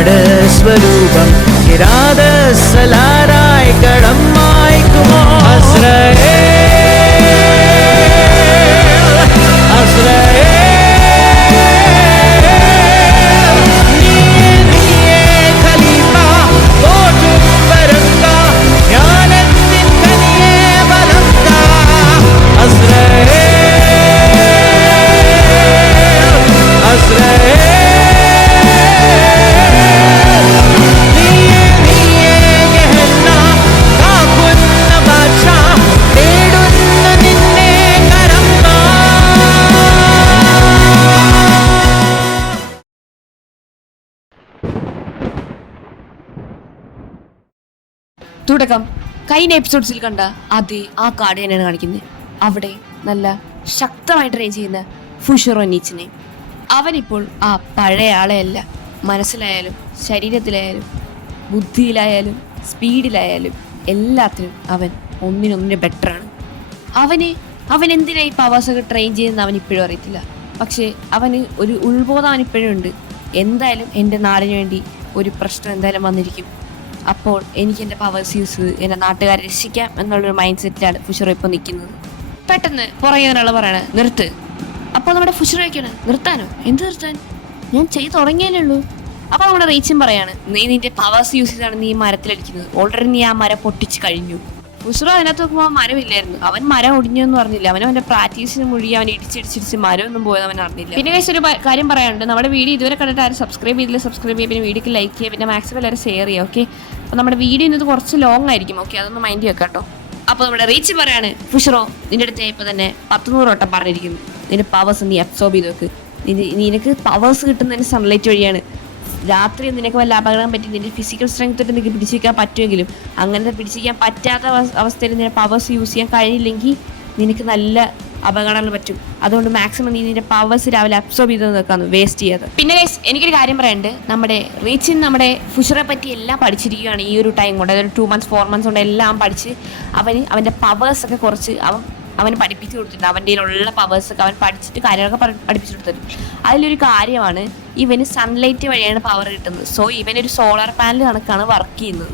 നാട് സ്വരൂപം കിരാത സലാരായി കടം മായ്ക്കുമോ തുടക്കം കഴിഞ്ഞ എപ്പിസോഡ്സിൽ കണ്ട അതേ ആ കാർഡ് തന്നെയാണ് കാണിക്കുന്നത്. അവിടെ നല്ല ശക്തമായിട്ട് ട്രെയിൻ ചെയ്യുന്ന ഫുഷറോ നീച്ചിനെ. അവനിപ്പോൾ ആ പഴയ ആളെയല്ല. മനസ്സിലായാലും ശരീരത്തിലായാലും ബുദ്ധിയിലായാലും സ്പീഡിലായാലും എല്ലാത്തിനും അവൻ ഒന്നിനൊന്നിന് ബെറ്ററാണ്. അവൻ എന്തിനാ ഈ പവേഴ്സൊക്കെ ട്രെയിൻ ചെയ്യുന്നത് അവൻ ഇപ്പോഴും അറിയത്തില്ല. പക്ഷേ അവന് ഒരു ഉൾബോധം അവനിപ്പോഴും ഉണ്ട്. എന്തായാലും എൻ്റെ നാടിന് വേണ്ടി ഒരു പ്രശ്നം എന്തായാലും വന്നിരിക്കും. അപ്പോൾ എനിക്ക് എൻ്റെ പവേഴ്സ് യൂസ് ചെയ്ത് എൻ്റെ നാട്ടുകാരെ രക്ഷിക്കാം എന്നുള്ളൊരു മൈൻഡ് സെറ്റിലാണ് ഫുഷറോ ഇപ്പോൾ നിൽക്കുന്നത്. പെട്ടെന്ന് പുറകെ ഒരാൾ പറയണേ നിർത്ത്. അപ്പോൾ നമ്മുടെ ഫുഷറോ വയ്ക്കാണ് നിർത്താനോ? എന്ത് നിർത്താൻ? ഞാൻ ചെയ്ത് തുടങ്ങിയല്ലേ ഉള്ളൂ. അപ്പോൾ നമ്മുടെ റീച്ചും പറയാണ് നീ നിന്റെ പവേഴ്സ് യൂസ് ചെയ്താണ് നീ മരത്തിലടിക്കുന്നത്. ഓൾറെഡി നീ ആ മരം പൊട്ടിച്ച് കഴിഞ്ഞു. ഫുഷറോ അതിനകത്ത് നോക്കുമ്പോൾ ആ മരമില്ലായിരുന്നു. അവൻ മരം ഒടിഞ്ഞു എന്ന് പറഞ്ഞില്ല. അവൻ്റെ പ്രാക്ടീസിന് മുഴുകി അവൻ ഇടിച്ചിടിച്ചിടിച്ച് മരമൊന്നും പോയത് അവൻ അറിഞ്ഞില്ല. പിന്നെ ഒരു കാര്യം പറയാനുണ്ട്. നമ്മുടെ വീഡിയോ ഇതുവരെ കണ്ടിട്ട് ആരും സബ്സ്ക്രൈബ് ചെയ്തില്ല, സബ്സ്ക്രൈബ് ചെയ്യുക. പിന്നെ വീഡിയോക്ക് ലൈക്ക് ചെയ്യുക. പിന്നെ മാക്സിമം എല്ലാവരും ഷെയർ ചെയ്യുക. ഓക്കെ, അപ്പോൾ നമ്മുടെ വീഡിയോ ഇന്നത് കുറച്ച് ലോങ് ആയിരിക്കും. ഓക്കെ, അതൊന്ന് മൈൻഡ് വെക്കാം കേട്ടോ. അപ്പോൾ നമ്മുടെ റീച്ച് പറയാണ് ഫുഷറോ നിന്റെ അടുത്ത് ഇപ്പോൾ തന്നെ 100 വട്ടം പറഞ്ഞിരിക്കുന്നു നിന്റെ പവേഴ്സ് നീ അബ്സോർബ് ചെയ്ത് നോക്ക്. നിനക്ക് പവേഴ്സ് കിട്ടുന്നതിന് സൺലൈറ്റ് വഴിയാണ്. രാത്രി നിനക്ക് വല്ല അപകടം പറ്റി നിന്റെ ഫിസിക്കൽ സ്ട്രെങ്ത് തൊട്ട് നിനക്ക് പിടിച്ചിരിക്കാൻ പറ്റുമെങ്കിലും അങ്ങനത്തെ പിടിച്ചിരിക്കാൻ പറ്റാത്ത അവസ്ഥയിൽ നിന്റെ പവേഴ്സ് യൂസ് ചെയ്യാൻ കഴിയില്ലെങ്കിൽ നിനക്ക് നല്ല അപകടങ്ങൾ പറ്റും. അതുകൊണ്ട് മാക്സിമം നീ നിന്റെ പവേഴ്സ് രാവിലെ അബ്സോർബ് ചെയ്ത് നിൽക്കാന്ന് വേസ്റ്റ് ചെയ്യാതെ. പിന്നെ ഗൈസ് എനിക്കൊരു കാര്യം പറയാനുണ്ട്. നമ്മുടെ റീച്ചിന് നമ്മുടെ ഫുഷറെ പറ്റി എല്ലാം പഠിച്ചിരിക്കുകയാണ് ഈ ഒരു ടൈം കൊണ്ട്. അതായത് 2 months 4 months കൊണ്ട് എല്ലാം പഠിച്ച് അവൻ്റെ പവേഴ്സൊക്കെ കുറച്ച് അവന് പഠിപ്പിച്ചു കൊടുത്തിട്ടുണ്ട്. അവൻ്റെ ഉള്ള പവേഴ്സൊക്കെ അവൻ പഠിച്ചിട്ട് കാര്യങ്ങളൊക്കെ പഠിപ്പിച്ചു കൊടുത്തിട്ടുണ്ട്. അതിലൊരു കാര്യമാണ് ഇവന് സൺലൈറ്റ് വഴിയാണ് പവർ കിട്ടുന്നത്. സോ ഇവനൊരു സോളാർ പാനൽ കണക്കാണ് വർക്ക് ചെയ്യുന്നത്.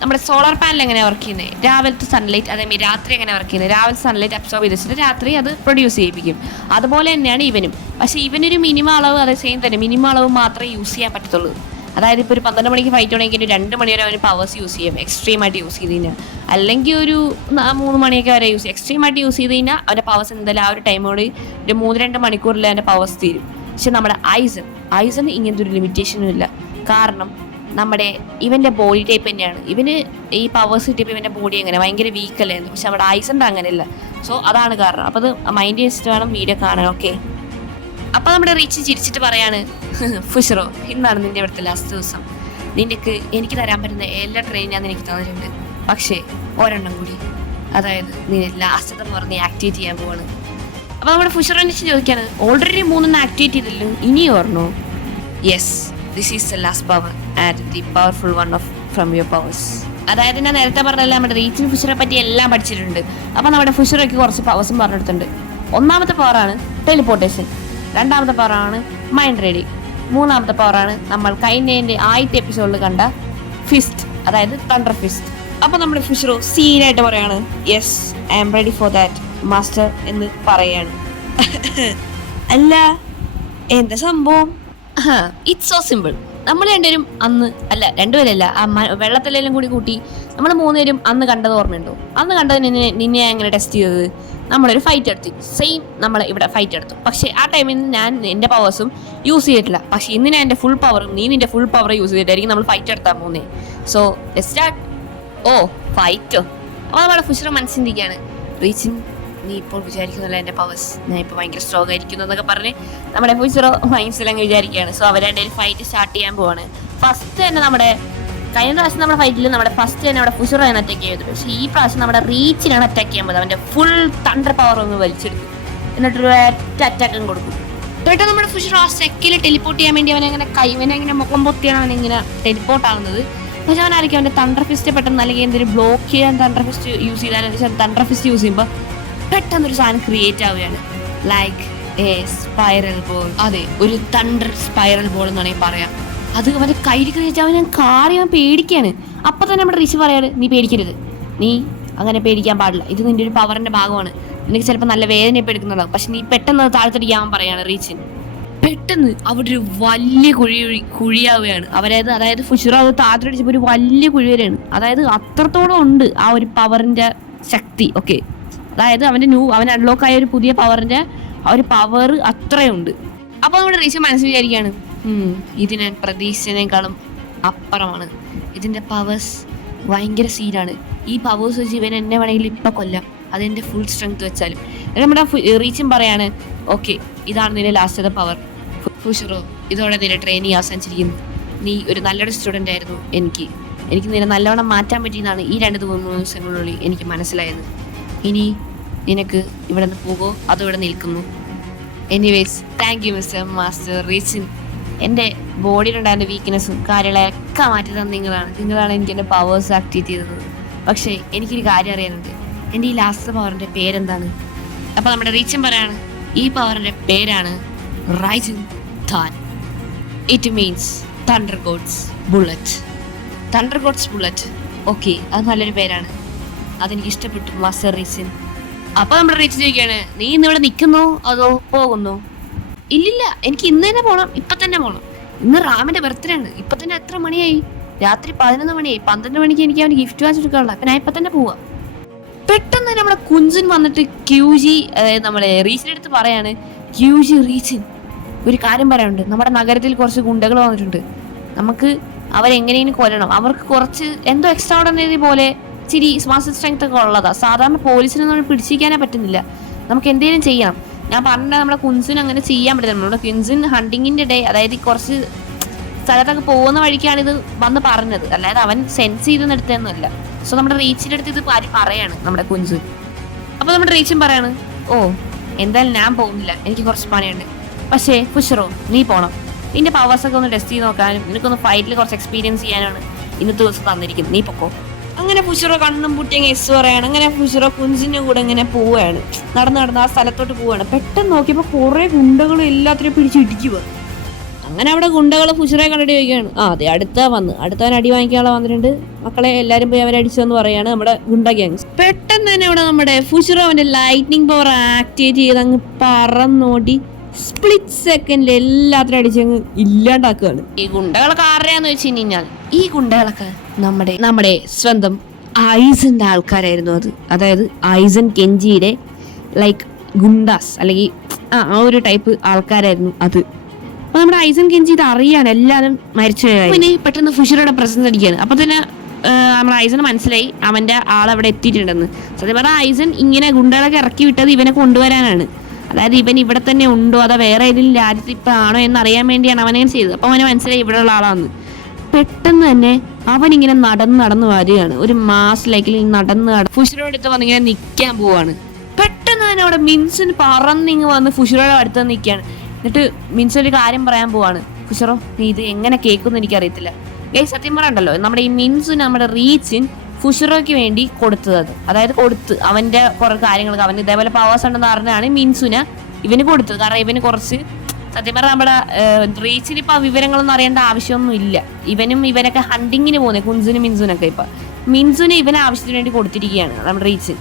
നമ്മുടെ സോളാർ പാനൽ എങ്ങനെയാണ് വർക്ക് ചെയ്യുന്നത്? രാവിലത്തെ സൺലൈറ്റ് അതേമാതിരി രാത്രി എങ്ങനെ വർക്ക് ചെയ്യുന്നത്? രാവിലെ സൺലൈറ്റ് അബ്സോർബ് ചെയ്ത് വെച്ചിട്ട് രാത്രി അത് പ്രൊഡ്യൂസ് ചെയ്യിപ്പിക്കും. അതുപോലെ തന്നെയാണ് ഇവനും. പക്ഷേ ഇവനൊരു മിനിമം അളവ് അതേ സെയിം തന്നെ മിനിമം അളവ് മാത്രമേ യൂസ് ചെയ്യാൻ പറ്റത്തുള്ളൂ. അതായത് ഇപ്പോൾ ഒരു 12 മണിക്ക് ഫൈറ്റ് ആണെങ്കിൽ 2 മണി വരെ അവന് പവേഴ്സ് യൂസ് ചെയ്യും എക്സ്ട്രീമായിട്ട് യൂസ് ചെയ്ത് കഴിഞ്ഞാൽ. അല്ലെങ്കിൽ ഒരു 3 മണിയൊക്കെ വരെ യൂസ് ചെയ്യും. എക്സ്ട്രീമായിട്ട് യൂസ് ചെയ്ത് കഴിഞ്ഞാൽ അവൻ്റെ പവേഴ്സ് എന്തായാലും ആ ഒരു ടൈമോട് ഒരു 3-2 മണിക്കൂറിൽ അവൻ്റെ പവേഴ്സ് തീരും. പക്ഷെ നമ്മുടെ ഐസന് ഇങ്ങനത്തെ ഒരു ലിമിറ്റേഷനും ഇല്ല. കാരണം ഇവൻ്റെ ബോഡി ടൈപ്പ് തന്നെയാണ്. ഇവന് ഈ പവേഴ്സ് കിട്ടിയപ്പോൾ ഇവൻ്റെ ബോഡി എങ്ങനെ ഭയങ്കര വീക്കല്ലായിരുന്നു. പക്ഷെ നമ്മുടെ ഐസൻ്റെ അങ്ങനെയല്ല. സോ അതാണ് കാരണം. അപ്പോൾ അത് മൈൻഡ് വെച്ചിട്ട് വേണം വീഡിയോ കാണാൻ. ഓക്കെ, അപ്പോൾ നമ്മുടെ റീച്ച് ചിരിച്ചിട്ട് പറയാണ് ഫുഷറോ ഇന്നാണ് നിൻ്റെ ഇവിടുത്തെ ലാസ്റ്റ് ദിവസം. എനിക്ക് തരാൻ പറ്റുന്ന എല്ലാ ട്രെയിനും ഞാൻ നിനക്ക് തന്നിട്ടുണ്ട്. പക്ഷേ ഒരെണ്ണം കൂടി, അതായത് നീ ലാസ്റ്റത്തെ പറഞ്ഞ് ആക്ടിവേറ്റ് ചെയ്യാൻ പോവാണ്. അപ്പോൾ നമ്മുടെ ഫുഷറോ ചോദിക്കാണ് ഓൾറെഡി 3 ആക്ടിവേറ്റ് ചെയ്തല്ലോ, ഇനിയും or no? Yes, this is the last power and the powerful one from your powers. അതായത് ഞാൻ നേരത്തെ പറഞ്ഞല്ല നമ്മുടെ റീച്ചിന് ഫുഷറെ പറ്റി എല്ലാം പഠിച്ചിട്ടുണ്ട്. അപ്പോൾ നമ്മുടെ ഫുഷറോയ്ക്ക് കുറച്ച് പവേഴ്സും പറഞ്ഞെടുത്തിട്ടുണ്ട്. ഒന്നാമത്തെ പവറാണ് ടെലിപ്പോർട്ടേഷൻ, രണ്ടാമത്തെ പവറാണ് മൈൻഡ് റീഡിങ്, മൂന്നാമത്തെ പവറാണ് നമ്മൾ കഴിഞ്ഞ ആദ്യത്തെ എപ്പിസോഡിൽ കണ്ട ഫിസ്റ്റ്, അതായത് തണ്ടർ ഫിസ്റ്റ്. അപ്പോൾ നമ്മുടെ ഫുഷറോ സീനായിട്ട് പറയാണ് yes I am ready for that master എന്ന് പറയാണ്. അല്ല എന്താ സംഭവം? It's so simple. നമ്മൾ രണ്ടുപേരും രണ്ടുപേരല്ല ആ വെള്ളത്തിലെല്ലാം കൂട്ടി നമ്മൾ 3 പേരും അന്ന് കണ്ടത് ഓർമ്മയുണ്ടോ? അന്ന് കണ്ടത് നിന്നെ എങ്ങനെ ടെസ്റ്റ് ചെയ്തത്? നമ്മളൊരു ഫൈറ്റ് എടുത്തു. സെയിം നമ്മൾ ഇവിടെ ഫൈറ്റ് എടുത്തു. പക്ഷേ ആ ടൈമിൽ ഞാൻ എൻ്റെ പവേഴ്സും യൂസ് ചെയ്തിട്ടില്ല. പക്ഷേ ഇന്ന് ഞാൻ എൻ്റെ ഫുൾ പവറും നീ നിൻ്റെ ഫുൾ പവർ യൂസ് ചെയ്തിട്ടായിരിക്കും നമ്മൾ ഫൈറ്റ് എടുത്താൽ പോകുന്നത്. So start. ഓ ഫൈറ്റോ? അപ്പോൾ നമ്മുടെ ഫുഷറോ മനസ്സിരിക്കുകയാണ് റീച്ചിൻ നീ ഇപ്പോൾ വിചാരിക്കുന്നില്ല എൻ്റെ പവേഴ്സ് ഞാൻ ഇപ്പോൾ ഭയങ്കര സ്ട്രോങ് ആയിരിക്കുന്നു എന്നൊക്കെ പറഞ്ഞ് നമ്മുടെ ഫുഷറോ മൈൻഡ്സിലങ്ങ് വിചാരിക്കുകയാണ്. സോ അവർ രണ്ടുപേരും ഫൈറ്റ് സ്റ്റാർട്ട് ചെയ്യാൻ പോവാണ്. ഫസ്റ്റ് തന്നെ കഴിഞ്ഞ പ്രാവശ്യം നമ്മുടെ ഫൈറ്റിൽ ഫസ്റ്റ് തന്നെ നമ്മുടെ ഫുഷറോ ആണ് അറ്റാക്ക് ചെയ്തത്. പക്ഷേ ഈ പ്രാവശ്യം നമ്മുടെ റീച്ചിനാണ് അറ്റാക്ക് ചെയ്യാൻ പോകുന്നത്. അവൻ്റെ ഫുൾ തണ്ടർ പവർ ഒന്ന് വലിച്ചെടുക്കും. എന്നിട്ടൊരു ഒറ്റ അറ്റാക്കും കൊടുക്കും. എന്നിട്ട് നമ്മുടെ ഫുഷറോ ആ സെക്കിൽ ടെലിപ്പോർട്ട് ചെയ്യാൻ വേണ്ടി അവനെ മുഖം പൊത്തിയാണ് അവനിങ്ങനെ ടെലിപ്പോർട്ട് ആവുന്നത്. പക്ഷെ അവനായിരിക്കും അവൻ്റെ തണ്ടർ ഫിസ്റ്റ് പെട്ടെന്ന് അല്ലെങ്കിൽ എന്തൊരു ബ്ലോക്ക് ചെയ്യാൻ തണ്ടർ ഫിസ്റ്റ് യൂസ് ചെയ്താൽ തണ്ടർ ഫിസ്റ്റ് യൂസ് ചെയ്യുമ്പോൾ പെട്ടെന്നൊരു സാധനം ക്രിയേറ്റ് ആവുകയാണ്. Like A spiral ball. അതെ, ഒരു തണ്ടർ സ്പൈറൽ ബോൾ എന്ന് വേണമെങ്കിൽ പറയാം. അത് അവന്റെ കയ്യിൽ വെച്ചാൽ അവൻ കാറി അവൻ പേടിക്കാണ്. അപ്പൊ തന്നെ നമ്മുടെ റീച്ച് പറയാണ്, നീ പേടിക്കരുത്, നീ അങ്ങനെ പേടിക്കാൻ പാടില്ല, ഇത് നിന്റെ ഒരു പവറിന്റെ ഭാഗമാണ്, നിനക്ക് ചിലപ്പോൾ നല്ല വേദന ഇപ്പം എടുക്കുന്നുണ്ടാവും, പക്ഷെ നീ പെട്ടെന്ന് താഴ്ത്തടിക്കാൻ പറയാണ് റീച്ചിന്. പെട്ടെന്ന് അവിടെ ഒരു വലിയ കുഴിയാവുകയാണ്. അതായത് ഫുഷിറോ അത് താഴ്ത്തടിച്ചപ്പോൾ ഒരു വലിയ കുഴി വരെയാണ്. അതായത് അത്രത്തോളം ഉണ്ട് ആ ഒരു പവറിന്റെ ശക്തി. ഓക്കെ, അതായത് അവൻ അൺലോക്ക് ആയ ഒരു പുതിയ പവറിന്റെ ആ ഒരു പവർ അത്രയുണ്ട്. അപ്പൊ നമ്മുടെ റീച്ച് മനസ്സിൽ വിചാരിക്കുകയാണ്, ഇത് ഞാൻ പ്രതീക്ഷിച്ചതിനേക്കാളും അപ്പുറമാണ്, ഇതിന്റെ പവേഴ്സ് ഭയങ്കര സീനാണ്, ഈ പവേഴ്സ് വെച്ച് ഇവൻ എന്നെ വേണമെങ്കിൽ ഇപ്പം കൊല്ലാം, അതെൻ്റെ ഫുൾ സ്ട്രെങ്ത് വെച്ചാലും. നമ്മുടെ റീച്ചും പറയാണ്, ഓക്കെ, ഇതാണ് നിന്റെ ലാസ്റ്റത്തെ പവർ ഫുഷിറോ, ഇതോടെ നിന്റെ ട്രെയിനിങ് അവസാനിച്ചിരിക്കുന്നു, നീ ഒരു നല്ലൊരു സ്റ്റുഡൻ്റ് ആയിരുന്നു, എനിക്ക് നിന്നെ നല്ലവണ്ണം മാറ്റാൻ പറ്റിയെന്നാണ് ഈ 2-3 ദിവസങ്ങളിനുള്ളിൽ എനിക്ക് മനസ്സിലായത്. ഇനി നിനക്ക് ഇവിടെ നിന്ന് പോകുമോ അതോ ഇവിടെ നിൽക്കുന്നു? Anyways, thank you mister master റീച്ചിൻ. എൻ്റെ ബോഡിയിലുണ്ടായിരുന്ന വീക്ക്നെസ്സും കാര്യങ്ങളൊക്കെ മാറ്റി തന്നെ നിങ്ങളാണ് എനിക്ക് എൻ്റെ പവേഴ്സ് ആക്ടിവേറ്റ് ചെയ്തത്. പക്ഷേ എനിക്കൊരു കാര്യം അറിയാനുണ്ട്, എൻ്റെ ഈ ലാസ്റ്റ് പവറിൻ്റെ പേരെന്താണ്? അപ്പോൾ നമ്മുടെ റീച്ചൻ പറയാണ്, ഈ പവറിൻ്റെ പേരാണ് റൈസിൻ താൻ. It means thunder god's bullet. Thunder god's bullet. Okay, അത് നല്ലൊരു പേരാണ്, അതെനിക്ക് ഇഷ്ടപ്പെട്ടു മാസ്റ്റർ റീച്ചൻ. അപ്പോൾ നമ്മുടെ റീച്ച് ചോദിക്കുകയാണ്, നീ ഇന്നിവിടെ നിൽക്കുന്നോ അതോ പോകുന്നു? ഇല്ലില്ല, എനിക്ക് ഇന്ന് തന്നെ പോകണം, ഇപ്പം തന്നെ പോകണം. ഇന്ന് റാമിൻ്റെ ബർത്ത്ഡേ ആണ്. ഇപ്പം തന്നെ എത്ര മണിയായി? രാത്രി 11 മണിയായി. 12 മണിക്ക് എനിക്ക് അവന് ഗിഫ്റ്റ് വാങ്ങിച്ചെടുക്കാനുള്ള. അപ്പം ഞാൻ ഇപ്പം തന്നെ പോവാം. പെട്ടെന്ന് തന്നെ നമ്മുടെ കുഞ്ചൻ വന്നിട്ട് ക്യൂജി, അതായത് നമ്മുടെ റീച്ചിൻ്റെ അടുത്ത് പറയാണ്, ക്യൂജി റീച്ചിൻ, ഒരു കാര്യം പറയാനുണ്ട്, നമ്മുടെ നഗരത്തിൽ കുറച്ച് ഗുണ്ടകൾ വന്നിട്ടുണ്ട്, നമുക്ക് അവരെങ്ങനെയും കൊല്ലണം. അവർക്ക് കുറച്ച് എന്തോ എക്സ്ട്രാ ഓർഡിനറി പോലെ ഇച്ചിരി മസിൽ സ്ട്രെങ്ത് ഒക്കെ ഉള്ളതാ. സാധാരണ പോലീസിനൊന്നും പിടിച്ചിരിക്കാനേ പറ്റുന്നില്ല. നമുക്ക് എന്തെങ്കിലും ചെയ്യണം. ഞാൻ പറഞ്ഞ നമ്മുടെ കുൻസിന് അങ്ങനെ ചെയ്യാൻ പറ്റില്ല. നമ്മുടെ കുൻസിൻ ഹണ്ടിങ്ങിന്റെ ഡേ, അതായത് കുറച്ച് സ്ഥലത്തൊക്കെ പോകുന്ന വഴിക്കാണ് ഇത് വന്ന് പറഞ്ഞത്, അല്ലാതെ അവൻ സെൻസ് ചെയ്ത് നിർത്തുന്നല്ല. സോ നമ്മുടെ റീച്ചിന്റെ അടുത്ത് ഇത് പറയാണ് നമ്മുടെ കുൻസിൻ. അപ്പൊ നമ്മുടെ റീച്ചും പറയാണ്, ഓ എന്തായാലും ഞാൻ പോകുന്നില്ല, എനിക്ക് കുറച്ച് പണിയുണ്ട്. പക്ഷേ ഫുഷിറോ, നീ പോണം, നിന്റെ പവേഴ്സൊക്കെ ഒന്ന് ടെസ്റ്റ് ചെയ്ത് നോക്കാനും നിനക്കൊന്ന് ഫൈറ്റിൽ കുറച്ച് എക്സ്പീരിയൻസ് ചെയ്യാനാണ് ഇന്നത്തെ ദിവസം തന്നിരിക്കുന്നത്, നീ പൊക്കോ. അങ്ങനെ ഫുഷിറോ കണ്ണും പൂട്ടിയങ്ങ് എസ് പറയാണ്. അങ്ങനെ ഫുഷിറോ കുഞ്ചിന്റെ കൂടെ ഇങ്ങനെ പോവുകയാണ്, നടന്ന് ആ സ്ഥലത്തോട്ട് പോവുകയാണ്. പെട്ടെന്ന് നോക്കിയപ്പോൾ കുറെ ഗുണ്ടകളും എല്ലാത്തിനും പിടിച്ചിടിക്കുക. അങ്ങനെ അവിടെ ഗുണ്ടകൾ ഫുഷിറോയെ കണ്ടിട്ട് ചോദിക്കുകയാണ്, അതെ അടുത്തവൻ അടി വാങ്ങിക്കാനുള്ള വന്നിട്ടുണ്ട് മക്കളെ, എല്ലാവരും പോയി അവരെ അടിച്ചെന്ന് പറയാണ് നമ്മുടെ ഗുണ്ട ഗ്യാങ്സ്. പെട്ടെന്ന് തന്നെ ഇവിടെ നമ്മുടെ ഫുഷിറോ അവന്റെ ലൈറ്റ്നിങ് പവർ ആക്ടിവേറ്റ് ചെയ്ത് അങ്ങ് പറന്നോടി സ്പ്ലിറ്റ് സെക്കൻഡിൽ എല്ലാത്തിനും അടിച്ചങ്ങ് ഇല്ലാണ്ടാക്കുകയാണ്. ഈ ഗുണ്ടകളൊക്കെ ആരുടെയാന്ന് വെച്ച് കഴിഞ്ഞാൽ ഈ ഗുണ്ടകളൊക്കെ നമ്മുടെ സ്വന്തം ഐസന്റെ ആൾക്കാരായിരുന്നു. അതായത് ഐസൻ കെഞ്ചിയുടെ ലൈക്ക് ഗുണ്ടാസ്, അല്ലെങ്കിൽ ആ ഒരു ടൈപ്പ് ആൾക്കാരായിരുന്നു അത്. അപ്പൊ നമ്മുടെ ഐസൻ കെഞ്ചി ഇത് അറിയാണ്, എല്ലാവരും മരിച്ചുപോയി. പിന്നെ പെട്ടെന്ന് ഫുഷിറോയുടെ പ്രസൻസ് അടിക്കുകയാണ്. അപ്പൊ തന്നെ നമ്മുടെ ഐസന് മനസ്സിലായി അവന്റെ ആളവിടെ എത്തിയിട്ടുണ്ടെന്ന്. സത്യം പറഞ്ഞാൽ ഐസൻ ഇങ്ങനെ ഗുണ്ടകളൊക്കെ ഇറക്കി വിട്ടത് ഇവനെ കൊണ്ടുവരാനാണ്. അതായത് ഇവൻ ഇവിടെ തന്നെ ഉണ്ടോ അതോ വേറെ ഏതെങ്കിലും രാജ്യത്ത് ഇപ്പം ആണോ എന്നറിയാൻ വേണ്ടിയാണ് അവനങ്ങനെ ചെയ്തത്. അപ്പം അവന് മനസ്സിലായി ഇവിടെയുള്ള ആളാന്ന്. പെട്ടെന്ന് തന്നെ അവനിങ്ങനെ നടന്ന് വരികയാണ്, ഒരു മാസ് ലൈക്കിൽ നടന്ന് ഫുഷിറോയുടെ അടുത്ത് വന്നിങ്ങനെ നിൽക്കാൻ പോവാണ്. പെട്ടെന്ന് തന്നെ അവിടെ മിൻസുൻ പറന്നിങ്ങ് വന്ന് ഫുഷിറോയുടെ അടുത്ത് നിൽക്കുകയാണ്. എന്നിട്ട് മിൻസുൻ ഒരു കാര്യം പറയാൻ പോവാണ്, ഫുഷിറോ നീ ഇത് എങ്ങനെ കേൾക്കുമെന്ന് എനിക്കറിയത്തില്ല. സത്യം പറയണ്ടല്ലോ, നമ്മുടെ ഈ മിൻസുൻ നമ്മുടെ റീച്ചിൻ ഫുഷിറോയ്ക്ക് വേണ്ടി കൊടുത്തത്, അതായത് അവന്റെ കുറെ കാര്യങ്ങൾക്ക് അവന് ഇതേപോലെ പവേഴ്സ് ഉണ്ടെന്ന് പറഞ്ഞാണ് മിൻസുന് ഇവന് കൊടുത്തത്. കാരണം ഇവന് കുറച്ച് സത്യം പറഞ്ഞാൽ നമ്മുടെ റീച്ചിന് ഇപ്പൊ വിവരങ്ങളൊന്നും അറിയേണ്ട ആവശ്യമൊന്നും ഇല്ല. ഇവനൊക്കെ ഹണ്ടിങ്ങിന് പോകുന്നത് കുൻസുനും മിൻസുനൊക്കെ. ഇപ്പൊ മിൻസുന് ഇവന് ആവശ്യത്തിന് വേണ്ടി കൊടുത്തിരിക്കുകയാണ് നമ്മുടെ റീച്ചിൻ.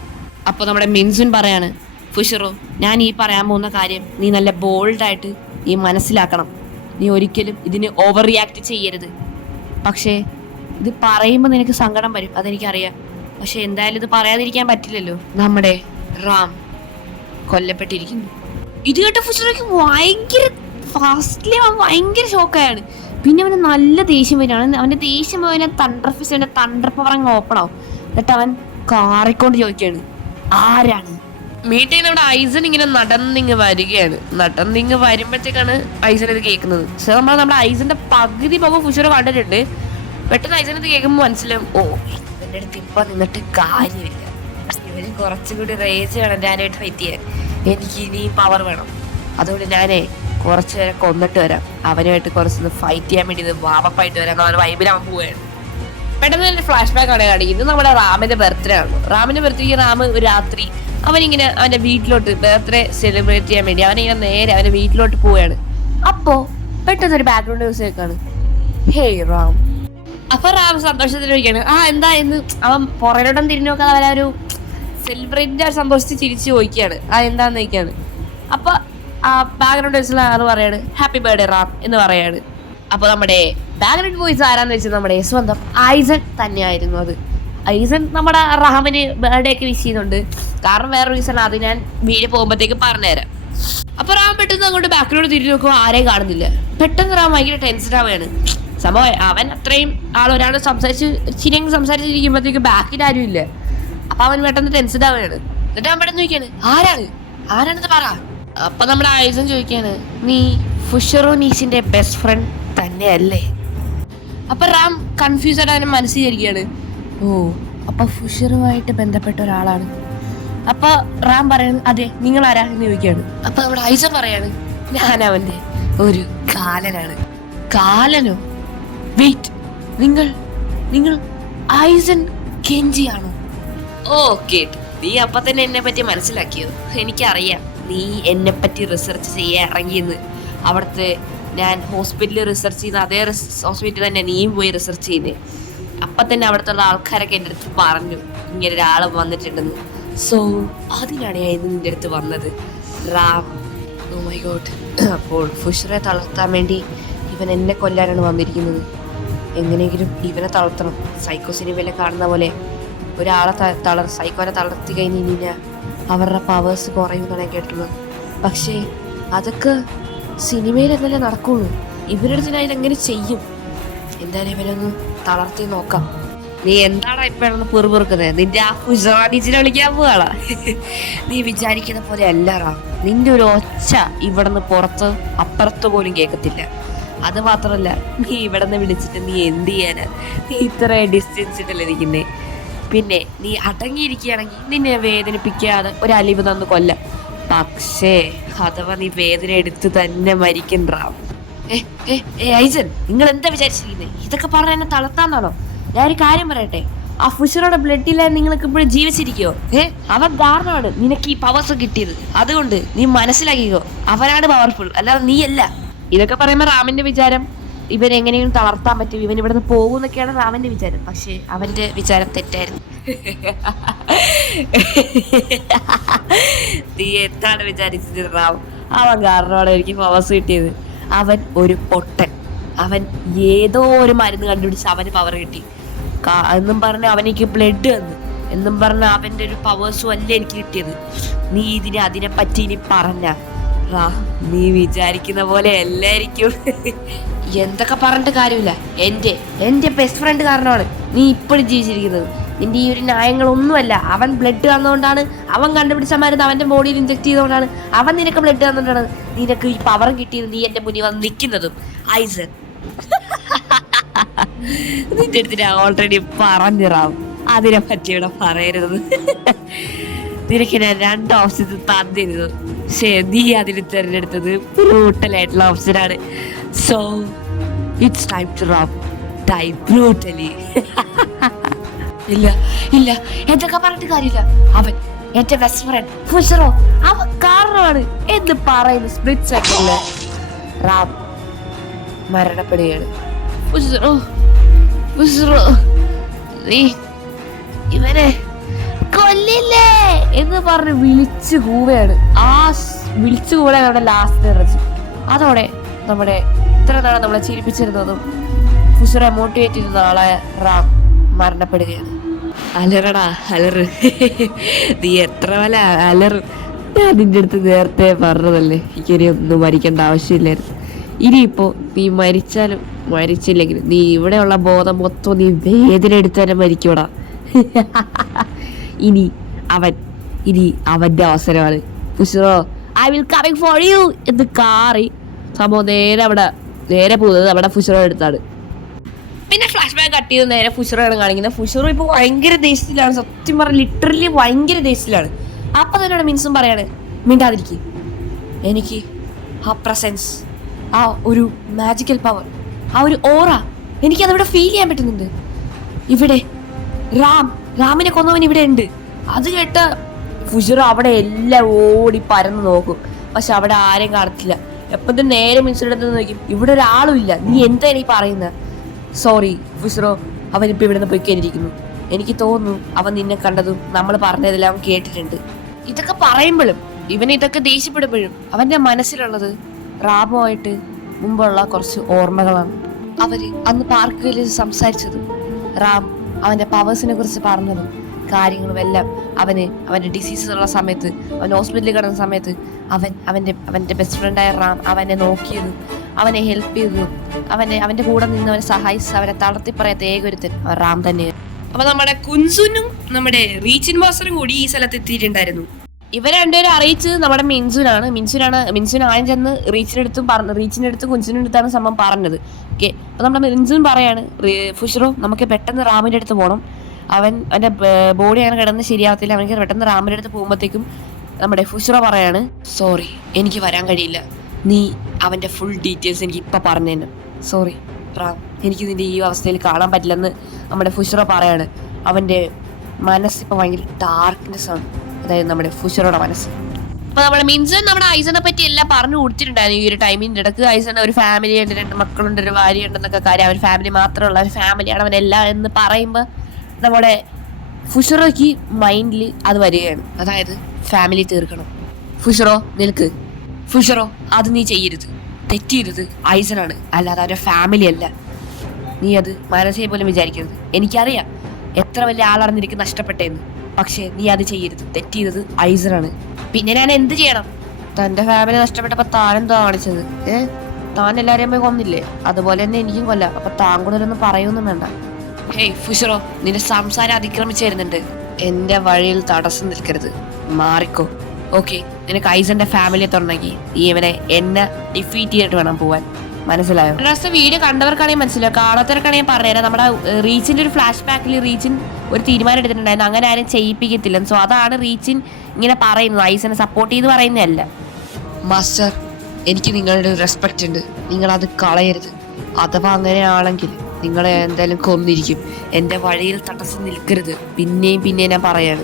അപ്പൊ നമ്മുടെ മിൻസുൻ പറയാണ്, ഫുഷിറോ ഞാൻ ഈ പറയാൻ പോകുന്ന കാര്യം നീ നല്ല ബോൾഡായിട്ട് നീ മനസ്സിലാക്കണം, നീ ഒരിക്കലും ഇതിന് ഓവർ റിയാക്ട് ചെയ്യരുത്. പക്ഷേ ഇത് പറയുമ്പോൾ നിനക്ക് സങ്കടം വരും, അതെനിക്കറിയാം. പക്ഷെ എന്തായാലും ഇത് പറയാതിരിക്കാൻ പറ്റില്ലല്ലോ. നമ്മുടെ റാം കൊല്ലപ്പെട്ടിരിക്കുന്നു. ഇത് കേട്ട ഫുഷിറോയ്ക്ക് ഭയങ്കര ഷോക്കായാണ്. പിന്നെ അവന് നല്ല ദേഷ്യം വരികയാണ്. അവന്റെ ദേഷ്യം അവനെ തണ്ടർ പവർ അങ്ങ് ഓപ്പൺ ആവും. എന്നിട്ട് അവൻ കാറിക്കൊണ്ട് ചോദിക്കുകയാണ്, ആരാണ്? മീറ്റിൽ നിന്ന് നമ്മുടെ ഐസൻ ഇങ്ങനെ നടന്നിങ്ങ് വരുമ്പോഴത്തേക്കാണ് ഐസൻ ഇത് കേൾക്കുന്നത്. പക്ഷെ നമ്മുടെ ഐസന്റെ പകുതി പോകുമ്പോൾ ഫുഷിറോ കണ്ടിട്ടുണ്ട്. പെട്ടെന്ന് ഐസൻ ഇത് കേൾക്കുമ്പോൾ മനസ്സിലാവും, ഓ ഇവന്റെ അടുത്ത് ഇപ്പൊ നിന്നിട്ട് കാര്യമില്ല, ഇവന് കുറച്ചുകൂടി റേജ് വേണം ഞാനായിട്ട് ഫൈറ്റ് ചെയ്യാൻ, എനിക്ക് ഇനിയും പവർ വേണം. അതുകൊണ്ട് ഞാനേ കുറച്ചു നേരം കൊന്നിട്ട് വരാം, അവനുമായിട്ട് കുറച്ച് ഫൈറ്റ് ചെയ്യാൻ വേണ്ടി വാവപ്പായിട്ട് വരാം എന്ന വൈബിൽ അവൻ പോവുകയാണ്. പെട്ടെന്ന് തന്നെ ഫ്ലാഷ് ബാക്ക് ആണ് കാണിക്കുന്നത്. ഇത് നമ്മുടെ റാമിന്റെ ബർത്ത്ഡേ ആണ്. റാമിന്റെ ബർത്ത്ഡേക്ക് റാം ഒരു രാത്രി അവനിങ്ങനെ അവന്റെ വീട്ടിലോട്ട് ബർത്ത്ഡേ സെലിബ്രേറ്റ് ചെയ്യാൻ വേണ്ടി അവനിങ്ങനെ നേരെ അവന്റെ വീട്ടിലോട്ട് പോവുകയാണ്. അപ്പോ പെട്ടെന്ന് ഒരു ബാക്ക്ഗ്രൗണ്ട് മ്യൂസിക് ആണ്. ഹേയ് റാം. അപ്പൊ റാം സന്തോഷത്തിലിരിക്കാണ്. എന്താ എന്ന് അവൻ പുറകിലോട്ടും തിരിഞ്ഞു നോക്കാതെ അവരൊരു സെലിബ്രേറ്റ് സന്തോഷിച്ച് ചിരിച്ചു ചോദിക്കുകയാണ്. എന്താന്ന് ചോദിക്കാണ്. അപ്പൊ ബാക്ക്ഗ്രൗണ്ട് വോയിസിൽ ആറ് പറയാണ് ഹാപ്പി ബർത്ത്ഡേ റാം എന്ന് പറയാണ്. അപ്പൊ നമ്മുടെ ബാക്ക്ഗ്രൗണ്ട് വോയിസ് ആരാന്ന് വെച്ചാൽ നമ്മുടെ സ്വന്തം ഐസൻ തന്നെയായിരുന്നു. അത് ഐസൻ നമ്മുടെ റാമിന് ബർത്ത്ഡേ ഒക്കെ വിഷ് ചെയ്യുന്നുണ്ട്. കാരണം വേറെ റീസൺ അത് ഞാൻ വീഡിയോ പോകുമ്പോഴത്തേക്ക് പറഞ്ഞുതരാം. അപ്പൊ റാം പെട്ടെന്ന് അങ്ങോട്ട് ബാക്കിലോട്ട് തിരിഞ്ഞു നോക്കുമ്പോൾ ആരെയും കാണുന്നില്ല. പെട്ടെന്ന് റാം ഭയങ്കര ടെൻഷൻ ആവുകയാണ്. സംഭവം അവൻ അത്രയും ഒരാൾ സംസാരിച്ചിരിക്കുമ്പോഴത്തേക്ക് ബാക്കിൽ ആരും ഇല്ല. അപ്പൊ അവൻ പെട്ടെന്ന് ടെൻഷൻ ആവുകയാണ്. എന്നിട്ട് അവൻ പെട്ടെന്ന് ചോദിക്കാണ് ആരാണെന്ന് പറ. അപ്പൊ നമ്മുടെ ഐസൻ ചോദിക്കാണ് നീ ഫുഷറോ നീസിന്റെ ബെസ്റ്റ് ഫ്രണ്ട് തന്നെയല്ലേ? അപ്പൊ റാം കൺഫ്യൂസ് ആയിട്ട് അവനെ മനസ്സിലിരിക്കുകയാണ്. അപ്പൊ ഫുഷറുമായിട്ട് ബന്ധപ്പെട്ട ഒരാളാണ്. അപ്പൊ റാം പറയാണ് അതെ നിങ്ങൾ ആരാ എന്ന് ചോദിക്കുകയാണ്. അപ്പൊ നമ്മുടെ ഐസൻ പറയാണ് ഞാൻ അവന്റെ ഒരു കാലനാണ്. കാലനോ? വെയിറ്റ്, നിങ്ങൾ ഐസൻ കെഞ്ചിയാണോ? നീ അപ്പൊ തന്നെ എന്നെ പറ്റി മനസ്സിലാക്കിയോ? എനിക്കറിയാം നീ എന്നെ പറ്റി റിസർച്ച് ചെയ്യാൻ ഇറങ്ങിയെന്ന്. അവിടുത്തെ ഞാൻ ഹോസ്പിറ്റലിൽ റിസർച്ച് ചെയ്യുന്ന അതേ ഹോസ്പിറ്റലിൽ തന്നെ നീയും പോയി റിസർച്ച് ചെയ്യുന്നേ. അപ്പം തന്നെ അവിടുത്തെ ആൾക്കാരൊക്കെ എൻ്റെ അടുത്ത് പറഞ്ഞു ഇങ്ങനെ ഒരാൾ വന്നിട്ടുണ്ടെന്ന്. സോ അതിനാണ് ഞാൻ ഇന്ന് നിൻ്റെ അടുത്ത് വന്നത് റാം. Oh my God. അപ്പോൾ ഫുഷറെ തളർത്താൻ വേണ്ടി ഇവൻ എന്നെ കൊല്ലാനാണ് വന്നിരിക്കുന്നത്. എങ്ങനെയെങ്കിലും ഇവനെ തളർത്തണം. സൈക്കോ സിനിമയിലെ കാണുന്ന പോലെ ഒരാളെ സൈക്കോനെ തളർത്തി കഴിഞ്ഞ് കഴിഞ്ഞാൽ അവരുടെ പവേഴ്സ് കുറയുമെന്നാണ് ഞാൻ കേട്ടുള്ളത്. പക്ഷേ അതൊക്കെ സിനിമയിലെന്നല്ലേ നടക്കുള്ളൂ. ഇവരുടെ അടുത്ത് ഞാൻ ഇതെങ്ങനെ ചെയ്യും? എന്തായാലും ഇവനൊന്ന് തളർത്തി നോക്കാം. നീ എന്താടാ ഇപ്പോഴൊന്ന് പെറുപെറുക്കുന്നത്? നിന്റെ ആ ഫുഷറാനീച്ചിനെ വിളിക്കാൻ പോവാളാ? നീ വിചാരിക്കുന്ന പോലെ അല്ലറാ. നിന്റെ ഒരു ഒച്ച ഇവിടുന്ന് പുറത്ത് അപ്പുറത്ത് പോലും കേൾക്കത്തില്ല. അത് മാത്രമല്ല നീ ഇവിടെ നിന്ന് വിളിച്ചിട്ട് നീ എന്ത് ചെയ്യാനാ? നീ ഇത്ര ഡിസ്റ്റൻസ് ഇട്ടല്ലേ ഇരിക്കുന്നേ. പിന്നെ നീ അടങ്ങിയിരിക്കുകയാണെങ്കിൽ നിന്നെ വേദനിപ്പിക്കാതെ ഒരു അലിവ് തന്ന് കൊല്ലാം. പക്ഷേ അഥവാ നീ വേദന എടുത്ത് തന്നെ മരിക്കണ്ടാവും. ഐസൻ, നിങ്ങൾ എന്താ വിചാരിച്ചിരിക്കുന്നത്? ഇതൊക്കെ പറഞ്ഞ എന്നെ തളർത്താന്നാണോ? ഞാനൊരു കാര്യം പറയട്ടെ, ആ ഫുഷറുടെ ബ്ലഡിലെ നിങ്ങൾക്ക് ഇപ്പോഴും ജീവിച്ചിരിക്കോ? അവൻ കാരണമാണ് നിനക്ക് ഈ പവേഴ്സ് കിട്ടിയത്. അതുകൊണ്ട് നീ മനസ്സിലാക്കിക്കോ, അവനാണ് പവർഫുൾ, അല്ലാതെ നീയല്ല. ഇതൊക്കെ പറയുമ്പോൾ റാമിന്റെ വിചാരം ഇവൻ എങ്ങനെയും തളർത്താൻ പറ്റും, ഇവൻ ഇവിടുന്ന് പോകുന്നൊക്കെയാണ് റാമിന്റെ വിചാരം. പക്ഷെ അവന്റെ വിചാരം തെറ്റായിരുന്നു. നീ എന്താണ് വിചാരിച്ചത് റാം? അവൻ കാരണമാണ് എനിക്ക് പവേഴ്സ് കിട്ടിയത്. അവൻ ഒരു പൊട്ടൻ. അവൻ ഏതോ ഒരു മരുന്ന് കണ്ടുപിടിച്ച് അവന് പവർ കിട്ടി എന്നും പറഞ്ഞ് അവനെനിക്ക് ബ്ലഡ് തന്നു എന്നും പറഞ്ഞ അവൻ്റെ ഒരു പവേഴ്സും അല്ല എനിക്ക് കിട്ടിയത്. നീ അതിനെപ്പറ്റി ഇനി പറഞ്ഞ നീ വിചാരിക്കുന്ന പോലെ എല്ലായിരിക്കും. എന്തൊക്കെ പറഞ്ഞിട്ട് കാര്യമില്ല. എൻ്റെ ബെസ്റ്റ് ഫ്രണ്ട് കാരണമാണ് നീ ഇപ്പോഴും ജീവിച്ചിരിക്കുന്നത്. നിന്റെ ഈ ഒരു ന്യായങ്ങളൊന്നുമല്ല. അവൻ ബ്ലഡ് തന്നുകൊണ്ടാണ്, അവൻ കണ്ടുപിടിച്ച മരുന്ന് അവൻ്റെ ബോഡിയിൽ ഇൻജെക്ട് ചെയ്തുകൊണ്ടാണ്, അവൻ നിനക്ക് ബ്ലഡ് തന്നുകൊണ്ടാണ് നിനക്ക് ഈ പവർ കിട്ടിയത്. നീ എൻ്റെ മുന്നിൽ വന്ന് നിൽക്കുന്നതും ഐസൻ. നിന്റെ അടുത്ത് ഞാൻ ഓൾറെഡി പറഞ്ഞിറാം, അതിനെ പറ്റി ഇവിടെ പറയരുത്. നിനക്ക് ഞാൻ 2 ഓപ്ഷൻ തന്നിരുന്നു. പക്ഷേ നീ അതിന് തിരഞ്ഞെടുത്തത് ബ്രൂട്ടലായിട്ടുള്ള ഓപ്ഷനാണ്. So it's time to die brutally. ഇല്ല എന്തൊക്കെ പറഞ്ഞിട്ട് കാര്യമില്ല. അവൻ എന്റെ ബെസ്റ്റ് ഫ്രണ്ട് ഫുഷറോ അവൻ കാരണമാണ് എന്ന് പറയുന്നു. സ്പ്ലിറ്റ് സെക്കൻഡില് റാം മരണപ്പെടുകയാണ്. ഫുഷറോ നീ ഇവനെ കൊല്ലില്ലേ എന്ന് പറഞ്ഞ് വിളിച്ചു കൂവയാണ്. ആ വിളിച്ചു കൂടെ നമ്മുടെ ലാസ്റ്റ് ഇറച്ചി. അതോടെ നമ്മുടെ ഇത്ര നാളെ നമ്മളെ ചിരിപ്പിച്ചിരുന്നതും ഫുഷറെ മോട്ടിവേറ്റ് ചെയ്ത ആളായ റാം മരണപ്പെടുകയാണ്. അലറടാ അലറ്, നീ എത്ര വല അലറും. ഞാൻ നിന്റെ അടുത്ത് നേരത്തെ പറഞ്ഞതല്ലേ എനിക്കൊരു ഒന്നും മരിക്കേണ്ട ആവശ്യമില്ലായിരുന്നു. ഇനിയിപ്പോ നീ മരിച്ചാലും മരിച്ചില്ലെങ്കിലും നീ ഇവിടെയുള്ള ബോധം മൊത്തം നീ വേദന എടുത്ത് തന്നെ മരിക്കൂടാ. ഇനി അവന്റെ അവസരമാണ്. ഫുഷറോ I will coming for you എന്ന് കാറി സംഭവം നേരെ പോകുന്നത് അവിടെ ഫുഷറോ എടുത്താണ്. പിന്നെ ഫ്ലാഷ് ബാക്ക് കട്ട് ചെയ്ത് നേരെ ഫുഷറോയാണ് കാണിക്കുന്നത്. ഫുഷറോ ഇപ്പോൾ ഭയങ്കര ദേഷ്യത്തിലാണ്. സത്യം പറഞ്ഞാൽ ലിറ്ററലി ഭയങ്കര ദേഷ്യത്തിലാണ്. അപ്പം തന്നെയാണ് മിൻസും പറയാണ് മിണ്ടാതിരിക്കും. എനിക്ക് ആ പ്രസൻസ്, ആ ഒരു മാജിക്കൽ പവർ, ആ ഒരു ഓറ എനിക്കതിവിടെ ഫീൽ ചെയ്യാൻ പറ്റുന്നുണ്ട്. ഇവിടെ റാമിനെ കൊന്നവൻ ഇവിടെ ഉണ്ട്. അത് കേട്ട ഫുഷറോ അവിടെ എല്ലാം ഓടി പരന്ന് നോക്കും. പക്ഷെ അവിടെ ആരെയും കാണത്തില്ല. എപ്പോഴും നേരെ മിൻസിൻ്റെ അടുത്ത് നോക്കും. ഇവിടെ ഒരാളും ഇല്ല. നീ എന്താണ് ഈ പറയുന്നത്? സോറി ഫുഷറോ, അവനിപ്പോൾ ഇവിടുന്ന് പൊയ്ക്കേണ്ടിയിരിക്കുന്നു. എനിക്ക് തോന്നുന്നു അവൻ നിന്നെ കണ്ടതും നമ്മൾ പറഞ്ഞതെല്ലാം കേട്ടിട്ടുണ്ട്. ഇതൊക്കെ പറയുമ്പോഴും ഇവൻ ഇതൊക്കെ ദേഷ്യപ്പെടുമ്പോഴും അവന്റെ മനസ്സിലുള്ളത് റാമുമായിട്ട് മുമ്പുള്ള കുറച്ച് ഓർമ്മകളാണ്. അവര് അന്ന് പാർക്കിൽ സംസാരിച്ചതും റാം അവന്റെ പവേഴ്സിനെ കുറിച്ച് പറഞ്ഞതും കാര്യങ്ങളും എല്ലാം അവന്റെ ഡിസീസ് ഉള്ള സമയത്ത്, അവൻ ഹോസ്പിറ്റലിൽ കിടന്ന സമയത്ത് അവന്റെ ബെസ്റ്റ് ഫ്രണ്ടായ റാം അവനെ നോക്കിയതും അവനെ ഹെൽപ്പ് ചെയ്തതും അവന്റെ കൂടെ നിന്ന് അവനെ സഹായിച്ച് അവനെ തളർത്തി പറയാത്ത ഏകൊരുത്തൻ റാം തന്നെയായിരുന്നു. അപ്പൊ നമ്മുടെ കുൻസുനും നമ്മുടെ റീച്ചിൻ മാസ്റ്ററും കൂടി ഈ സ്ഥലത്ത് എത്തിയിട്ടുണ്ടായിരുന്നു. ഇവരെ രണ്ടുപേരും അറിയിച്ചത് നമ്മുടെ മിൻസുൻ ആദ്യം ചെന്ന് റീച്ചിനടുത്തും കുൻസുനും അടുത്താണ് സംഭവം പറഞ്ഞത്. ഓക്കെ, അപ്പൊ നമ്മുടെ മിൻസുൻ പറയാണ്, ഫുഷറോ നമുക്ക് പെട്ടെന്ന് റാമിന്റെ അടുത്ത് പോകണം, അവന്റെ ബോഡി അങ്ങനെ കിടന്ന് ശരിയാവത്തില്ല, അവനക്ക് പെട്ടെന്ന് റാമിന്റെ അടുത്ത് പോകുമ്പോഴത്തേക്കും നമ്മുടെ ഫുഷറോ പറയാണ്, സോറി എനിക്ക് വരാൻ കഴിയില്ല, നീ അവന്റെ ഫുൾ ഡീറ്റെയിൽസ് എനിക്ക് ഇപ്പൊ പറഞ്ഞു തന്നെ. സോറി റാം, എനിക്ക് നിന്റെ ഈ അവസ്ഥയിൽ കാണാൻ പറ്റില്ലെന്ന് നമ്മുടെ ഫുഷറോ പറയാണ്. അവന്റെ മനസ്സിപ്പോ ഭയങ്കര ഡാർക്ക്നെസ് ആണ്, അതായത് നമ്മുടെ ഫുഷറോടെ മനസ്സ്. അപ്പൊ നമ്മുടെ മിൻസൺ നമ്മുടെ ഐസനെ പറ്റി എല്ലാം പറഞ്ഞു കൊടുത്തിട്ടുണ്ടായിരുന്നു. ഈ ഒരു ടൈമിന്റെ ഇടക്ക് ഐസന് ഒരു ഫാമിലി ഉണ്ട്, 2 മക്കളുണ്ട്, ഒരു ഭാര്യ ഉണ്ടെന്നൊക്കെ കാര്യം, അവൻ ഫാമിലി മാത്രമുള്ള ഒരു ഫാമിലിയാണ് അവനെല്ലാം എന്ന് പറയുമ്പോൾ നമ്മുടെ ഫുഷറോയ്ക്ക് മൈൻഡിൽ അത് വരികയാണ്, അതായത് ഫാമിലി തീർക്കണം. ഫുഷറോ നിൽക്ക്, ഫുഷറോ അത് നീ ചെയ്യരുത്, തെറ്റിയിരുത് ഐസനാണ്, അല്ലാതെ അവരുടെ ഫാമിലി അല്ല. നീ അത് മനസ്സിൽ പോലും വിചാരിക്കരുത്. എനിക്കറിയാം എത്ര വലിയ ആളാണ് നിനക്ക് നഷ്ടപ്പെട്ടതെന്ന്, പക്ഷേ നീ അത് ചെയ്യരുത്, തെറ്റിയത് ഐസനാണ്. പിന്നെ ഞാൻ എന്ത് ചെയ്യണം? തന്റെ ഫാമിലി നഷ്ടപ്പെട്ടപ്പോ താനെന്തോ കാണിച്ചത്? താൻ എല്ലാവരെയും പോയി കൊന്നില്ലേ? അതുപോലെ തന്നെ എനിക്കും കൊല്ലാം. അപ്പൊ താൻ കൂടെ ഒന്നും പറയൊന്നും വേണ്ട. ഹേയ് ഫുഷറോ, നിന്റെ സംസാരം അതിക്രമിച്ചു വരുന്നുണ്ട്. എന്റെ വഴിയിൽ തടസ്സം നിൽക്കരുത്, മാറിക്കോ. ഓക്കെ, നിനക്ക് ഐസന്റെ ഫാമിലിയെ തുറന്നെങ്കിൽ നീ ഇവനെ എന്നെ ഡിഫീറ്റ് ചെയ്തിട്ട് വേണം പോവാൻ, മനസ്സിലായോ? വീഡിയോ കണ്ടവർക്കാണെങ്കിൽ മനസ്സിലായോ, കാണാത്തവർക്കാണെങ്കിൽ പറഞ്ഞുതരാം. നമ്മുടെ റീച്ചിന്റെ ഒരു ഫ്ലാഷ് ബാക്കിൽ റീച്ചിൻ ഒരു തീരുമാനം എടുത്തിട്ടുണ്ടായിരുന്നു, അങ്ങനെ ആരും ചെയ്യിപ്പിക്കത്തില്ലെന്ന്. സോ അതാണ് റീച്ചിൻ ഇങ്ങനെ പറയുന്നത്, ഐസനെ സപ്പോർട്ട് ചെയ്ത് പറയുന്നതല്ല. മാസ്റ്റർ, എനിക്ക് നിങ്ങളുടെ റെസ്പെക്റ്റ് ഉണ്ട്, നിങ്ങളത് കളയരുത്. അഥവാ അങ്ങനെയാണെങ്കിൽ നിങ്ങളെ എന്തായാലും കൊന്നിരിക്കും. എൻ്റെ വഴിയിൽ തടസ്സം നിൽക്കരുത്, പിന്നെയും ഞാൻ പറയാണ്.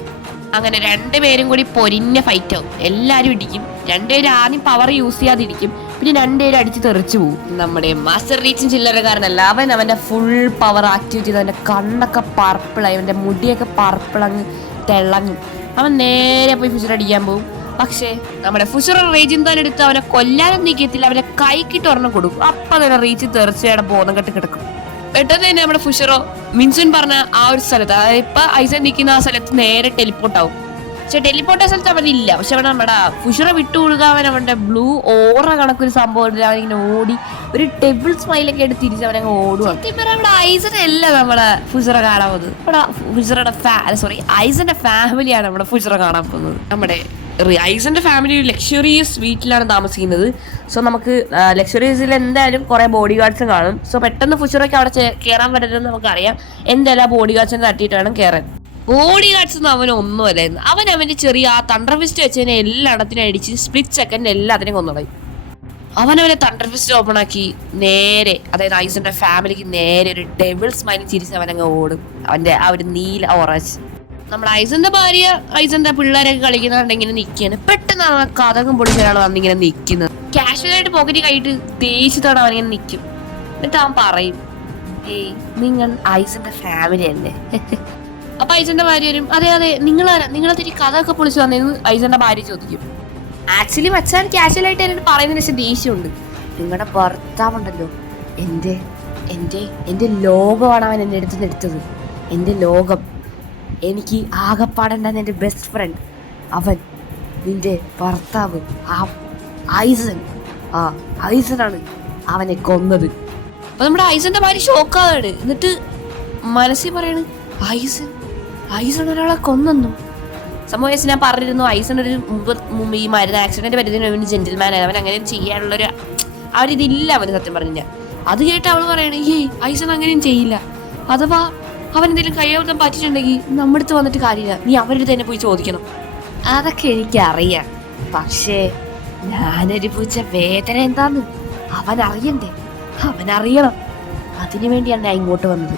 അങ്ങനെ 2 പേരും കൂടി പൊരിഞ്ഞ ഫൈറ്റ് ആവും, എല്ലാവരും ഇടിക്കും. 2 പേരും ആദ്യം പവർ യൂസ് ചെയ്യാതിരിക്കും, പിന്നെ 2 പേരും അടിച്ച് തെറിച്ചു പോകും. നമ്മുടെ മാസ്റ്റർ റീച്ചും ചില്ലറക്കാരനല്ല, അവന്റെ ഫുൾ പവർ ആക്ടിവേറ്റ് ചെയ്ത് അവന്റെ കണ്ണൊക്കെ പർപ്പിളായി, അവന്റെ മുടിയൊക്കെ പർപ്പിളങ്ങ് തിളങ്ങും. അവൻ നേരെ പോയി ഫുഷർ അടിക്കാൻ പോകും. പക്ഷേ നമ്മുടെ ഫുഷർ റേജിൻ തന്നെ എടുത്ത് അവനെ കൊല്ലാനും നീക്കത്തില്ല, അവന്റെ കൈക്കിട്ട് ഒരെണ്ണം കൊടുക്കും. അപ്പൊ തന്നെ റീച്ച് തെറിച്ചയുടെ ബോധം കെട്ട് കിടക്കും. പെട്ടെന്ന് തന്നെ നമ്മുടെ ഫുഷറോ മിൻസുൻ പറഞ്ഞ ആ ഒരു സ്ഥലത്ത്, അതായത് ഇപ്പൊ ഐസൻ നിൽക്കുന്ന ആ സ്ഥലത്ത് നേരെ ടെലിപ്പോർട്ട് ആവും. പക്ഷെ ടെലിപ്പോർട്ട് ആ സ്ഥലത്ത് അവനില്ല. പക്ഷെ അവൻ നമ്മുടെ ഫുഷറ വിട്ടുകൊടുക്കുക, അവന്റെ ബ്ലൂ ഓറ കണക്കൊരു സംഭവം അവനിങ്ങനെ ഓടി ഒരു ഡെവിൾ സ്മൈലൊക്കെ എടുത്ത് തിരിച്ച് അവനങ്ങ് ഓടുവാണ്. നമ്മുടെ ഐസനല്ല നമ്മുടെ ഫുഷറ കാണാൻ പോകുന്നത്, നമ്മുടെ ഐസന്റെ ഫാമിലിയാണ് നമ്മുടെ ഫുഷറ കാണാൻ പോകുന്നത്. നമ്മുടെ ഐസന്റെ ഫാമിലി ഒരു ലക്ഷറിയസ് വീട്ടിലാണ് താമസിക്കുന്നത്. സോ നമുക്ക് ലക്ഷറിയസിൽ എന്തായാലും കുറെ ബോഡി ഗാർഡ്സും കാണും. സോ പെട്ടെന്ന് ഫുഷറൊക്കെ അവിടെ കയറാൻ പറ്റരുതെന്ന് നമുക്കറിയാം. എന്തായാലും ബോഡി ഗാർഡ്സിനെ തട്ടിയിട്ട് വേണം കയറാൻ. ബോഡി ഗാർഡ്സ് ഒന്നും അവനൊന്നും അല്ലായിരുന്നു. അവന്റെ ചെറിയ ആ തണ്ടർ ഫിസ്റ്റ് വെച്ചതിനെ എല്ലാത്തിനും അടിച്ച് സ്പ്ലിറ്റ് സെക്കൻഡ് എല്ലാത്തിനും കൊന്നുകളയും. അവനെ തണ്ടർ ഫിസ്റ്റ് ഓപ്പൺ ആക്കി നേരെ, അതായത് ഐസന്റെ ഫാമിലിക്ക് നേരെ ഒരു ഡെവിൾ സ്മൈലിംഗ് ചിരിച്ച് അവനങ്ങ് ഓടും. അവന്റെ ആ ഒരു നീല ഓറഞ്ച്. നമ്മുടെ ഐസന്റെ ഭാര്യ ഐസന്റെ പിള്ളേരൊക്കെ കളിക്കുന്നുണ്ട്, ഇങ്ങനെ നിൽക്കുകയാണ്. പെട്ടെന്ന് കഥകും പൊളിച്ചാണ് വന്നിങ്ങനെ നിൽക്കുന്നത്. കാഷ്വലായിട്ട് പോക്കറ്റിൽ കൈയിട്ട് തേച്ചിട്ടാണ് അവനിങ്ങനെ നിൽക്കും. എന്നിട്ട് അവൻ പറയും, ഏയ് നിങ്ങൾ ഐസന്റെ ഫാമിലി അല്ലേ? അപ്പൊ ഐസന്റെ ഭാര്യ വരും, അതെ നിങ്ങളാരാ, നിങ്ങളെ തിരി കഥയൊക്കെ പൊളിച്ചു വന്നതെന്ന് ഐസന്റെ ഭാര്യ ചോദിക്കും. ആക്ച്വലി മച്ചാൻ കാഷ്വലായിട്ട് എന്നോട് പറയുന്നതിന് വെച്ചാൽ ദേഷ്യമുണ്ട്. നിങ്ങളുടെ ഭർത്താവുണ്ടല്ലോ, എൻ്റെ ലോകമാണ് അവൻ എൻ്റെ അടുത്ത് എടുത്തത്. എൻ്റെ ലോകം, എനിക്ക് ആകെപ്പാടുണ്ടായിരുന്ന എൻ്റെ ബെസ്റ്റ് ഫ്രണ്ട് അവൻ, നിന്റെ ഭർത്താവ് ഐസനാണ് അവനെ കൊന്നത്. അപ്പൊ നമ്മുടെ ഐസന്റെ ഭാര്യ ഷോക്കാണ്. എന്നിട്ട് മനസ്സിൽ പറയാണ്, ഐസൺ ഒരാളെ കൊന്നു. സംഭവം ഞാൻ പറഞ്ഞിരുന്നു, ഐസൺ ഒരു മുമ്പ് ഈ മരുന്ന് ആക്സിഡന്റ് പറ്റുന്നതിന് വേണ്ടി ജെന്റിൽമാനാണ്. അവൻ അങ്ങനെ ചെയ്യാനുള്ളൊരു ആ ഒരു ഇതില്ല അവന്, സത്യം പറഞ്ഞാൽ. അത് കേട്ട് അവള് പറയണേ, ഐസൺ അങ്ങനെയും ചെയ്യില്ല. അഥവാ അവൻ എന്തെങ്കിലും കയ്യോട്ടം പറ്റിയിട്ടുണ്ടെങ്കിൽ നമ്മുടെ അടുത്ത് വന്നിട്ട് കാര്യമില്ല, നീ അവരുടെ തന്നെ പോയി ചോദിക്കണം. അതൊക്കെ എനിക്കറിയാം, പക്ഷേ ഞാനനുഭവിച്ച വേദന എന്താന്ന് അവനറിയണ്ടേ? അവനറിയണം. അതിനു വേണ്ടിയാണ് ഞാൻ ഇങ്ങോട്ട് വന്നത്.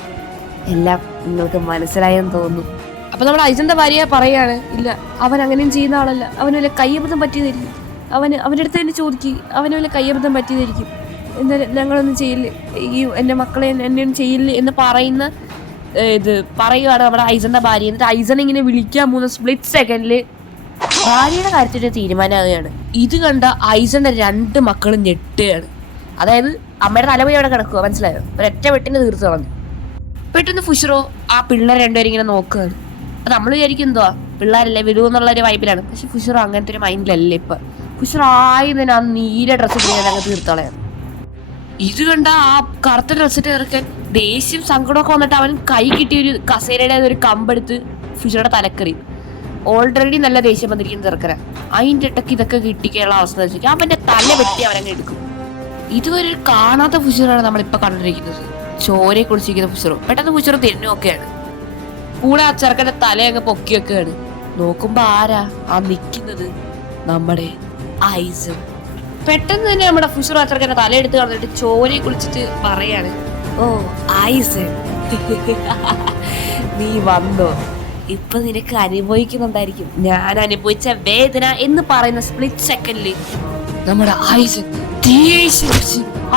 എല്ലാം നിങ്ങൾക്ക് മനസ്സിലായെന്ന് തോന്നുന്നു. അപ്പൊ നമ്മുടെ ഐസന്റെ ഭാര്യ പറയാണ്, ഇല്ല അവൻ അങ്ങനെയും ചെയ്യുന്ന ആളല്ല, അവന് വല്ല കയ്യബദ്ധം പറ്റിയതായിരിക്കും, അവന്റെ അടുത്ത് തന്നെ ചോദിക്കും, അവന് വല്ല കയ്യബദ്ധം പറ്റിയതായിരിക്കും. എന്തായാലും ഞങ്ങളൊന്നും ചെയ്യില്ല, ഈ എൻ്റെ മക്കളെ എന്നെയൊന്നും ചെയ്യില്ല എന്ന് പറയുകയാണ് നമ്മുടെ ഐസന്റെ ഭാര്യ. എന്നിട്ട് ഐസൺ ഇങ്ങനെ വിളിക്കാൻ പോകുന്ന സ്പ്ലിറ്റ് സെക്കൻഡിൽ ഭാര്യയുടെ കാര്യത്തിൽ തീരുമാനമാവുകയാണ്. ഇത് കണ്ട ഐസന്റെ 2 മക്കളും ഞെട്ടുകയാണ്. അതായത് അമ്മയുടെ തലപോയി അവിടെ കിടക്കുക, മനസ്സിലായോ? ഒരൊറ്റ വെട്ടിന് തീർത്തു കളഞ്ഞു. പെട്ടെന്ന് ഫുഷറോ ആ പിള്ളേർ രണ്ടുപേരും ഇങ്ങനെ നോക്കുകയാണ്. അത് നമ്മൾ വിചാരിക്കും എന്തുവാ പിള്ളേരല്ലേ വരൂ എന്നുള്ളൊരു വൈബിലാണ്. പക്ഷെ ഫുഷറോ അങ്ങനത്തെ ഒരു മൈൻഡിലല്ലേ ഇപ്പം. ഫുഷർ ആയതിന് ആ നീല ഡ്രസ്സ് ചെയ്യാൻ അങ്ങ് തീർത്തോളയാണ്. ഇത് കണ്ട ആ കറുത്ത ഡ്രസ്സിട്ട് ഇറക്കാൻ ദേഷ്യം സങ്കടമൊക്കെ വന്നിട്ട് അവൻ കൈ കിട്ടിയ ഒരു കസേരയുടെ ഒരു കമ്പെടുത്ത് ഫുഷറുടെ തലക്കറി. ഓൾറെഡി നല്ല ദേഷ്യം വന്നിരിക്കുന്ന ചെറുക്കര, അതിൻ്റെ ഇടയ്ക്ക് ഇതൊക്കെ കിട്ടിക്കാനുള്ള അവസ്ഥ വെച്ചിട്ട് അവൻ്റെ തല വെട്ടി അവരങ്ങ് എടുക്കും. ഇതുവരെ ഒരു കാണാത്ത ഫുഷറാണ് നമ്മളിപ്പോൾ കണ്ടിരിക്കുന്നത്, ചോരയെ കുടിച്ചിരിക്കുന്ന ഫുഷറോ. പെട്ടെന്ന് ഫുഷർ തിരിഞ്ഞൊക്കെയാണ്, കൂടെ ആ ചെറുക്കൻ്റെ തല അങ്ങ് പൊക്കി വെക്കുകയാണ്. നോക്കുമ്പോ ആരാ ആ നിൽക്കുന്നത്? നമ്മുടെ ഐസൺ. പെട്ടെന്ന് തന്നെ നമ്മുടെ ഫുഷർ ആ ചെറുക്കൻ്റെ തല എടുത്ത് കളഞ്ഞിട്ട് ചോരയെ കുളിച്ചിട്ട് പറയാണ്, ഓ ഐസൺ നീ വന്നോ, ഇപ്പൊ നിനക്ക് അനുഭവിക്കുന്നുണ്ടായിരിക്കും ഞാൻ അനുഭവിച്ച വേദന എന്ന് പറയുന്ന സ്പ്ലിറ്റ് സെക്കൻഡില് നമ്മുടെ ഐസൺ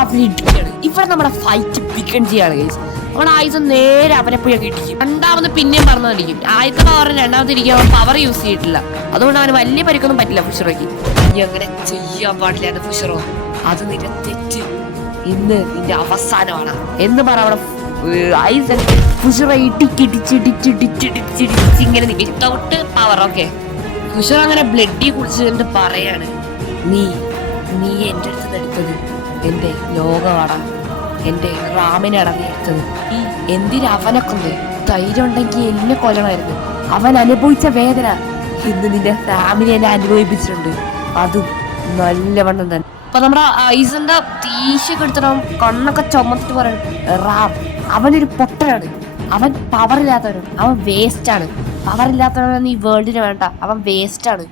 അവനിടിക്കുകയാണ്. ഇവിടെ നമ്മുടെ ഫൈറ്റ് ബിഗൺ ചെയ്യാണ് ഗൈസ്. നമ്മുടെ ഐസൺ നേരെ അവനെ പോയി ഇടിക്കും. രണ്ടാമത് പിന്നെയും പറഞ്ഞോണ്ടിരിക്കും. ആദ്യത്തെ പവർ രണ്ടാമത് ഇരിക്കും, അവൻ പവർ യൂസ് ചെയ്തിട്ടില്ല, അതുകൊണ്ട് അവന് വലിയ പരിക്കൊന്നും പറ്റില്ല ഫുഷറോയ്ക്ക്. നീ അങ്ങനെ ചെയ്യാൻ പാടില്ല ഫുഷറോ, അത് നിന്റെ തെറ്റ്, ഇന്ന് നിന്റെ അവസാനമാണ് എന്ന് പറ. അവിടെ ഐസൺ ഫുഷറ ഇങ്ങനെ വിത്തൗട്ട് പവർ. ഓക്കെ, ഫുഷർ അങ്ങനെ ബ്ലഡി കുടിച്ചിട്ട് പറയാണ്, നീ എൻ്റെ അടുത്ത് എടുത്തത് എൻ്റെ ലോകമാണ്, എൻ്റെ റാമിനാണ് നീ എടുത്തത്. ഈ എന്തിനാ അവനെ കൊണ്ട് ധൈര്യം ഉണ്ടെങ്കിൽ എന്നെ കൊല്ലണമായിരുന്നു. അവൻ അനുഭവിച്ച വേദന ഇന്ന് നിന്റെ ഫാമിലി എന്നെ അനുഭവിപ്പിച്ചിട്ടുണ്ട്, അതും നല്ലവണ്ണം തന്നെ. അപ്പൊ നമ്മുടെ ഐസന്റെ തീശൊക്കെ എടുത്തിട്ട് കണ്ണൊക്കെ ചുമത്തിട്ട് പറയും, റാം അവനൊരു പൊട്ടനാണ്, അവൻ പവറില്ലാത്തവനാണ്, അവൻ വേസ്റ്റ് ആണ്, പവറില്ലാത്തവനൊന്നും ഈ വേൾഡിന് വേണ്ട, അവൻ വേസ്റ്റ് ആണ്.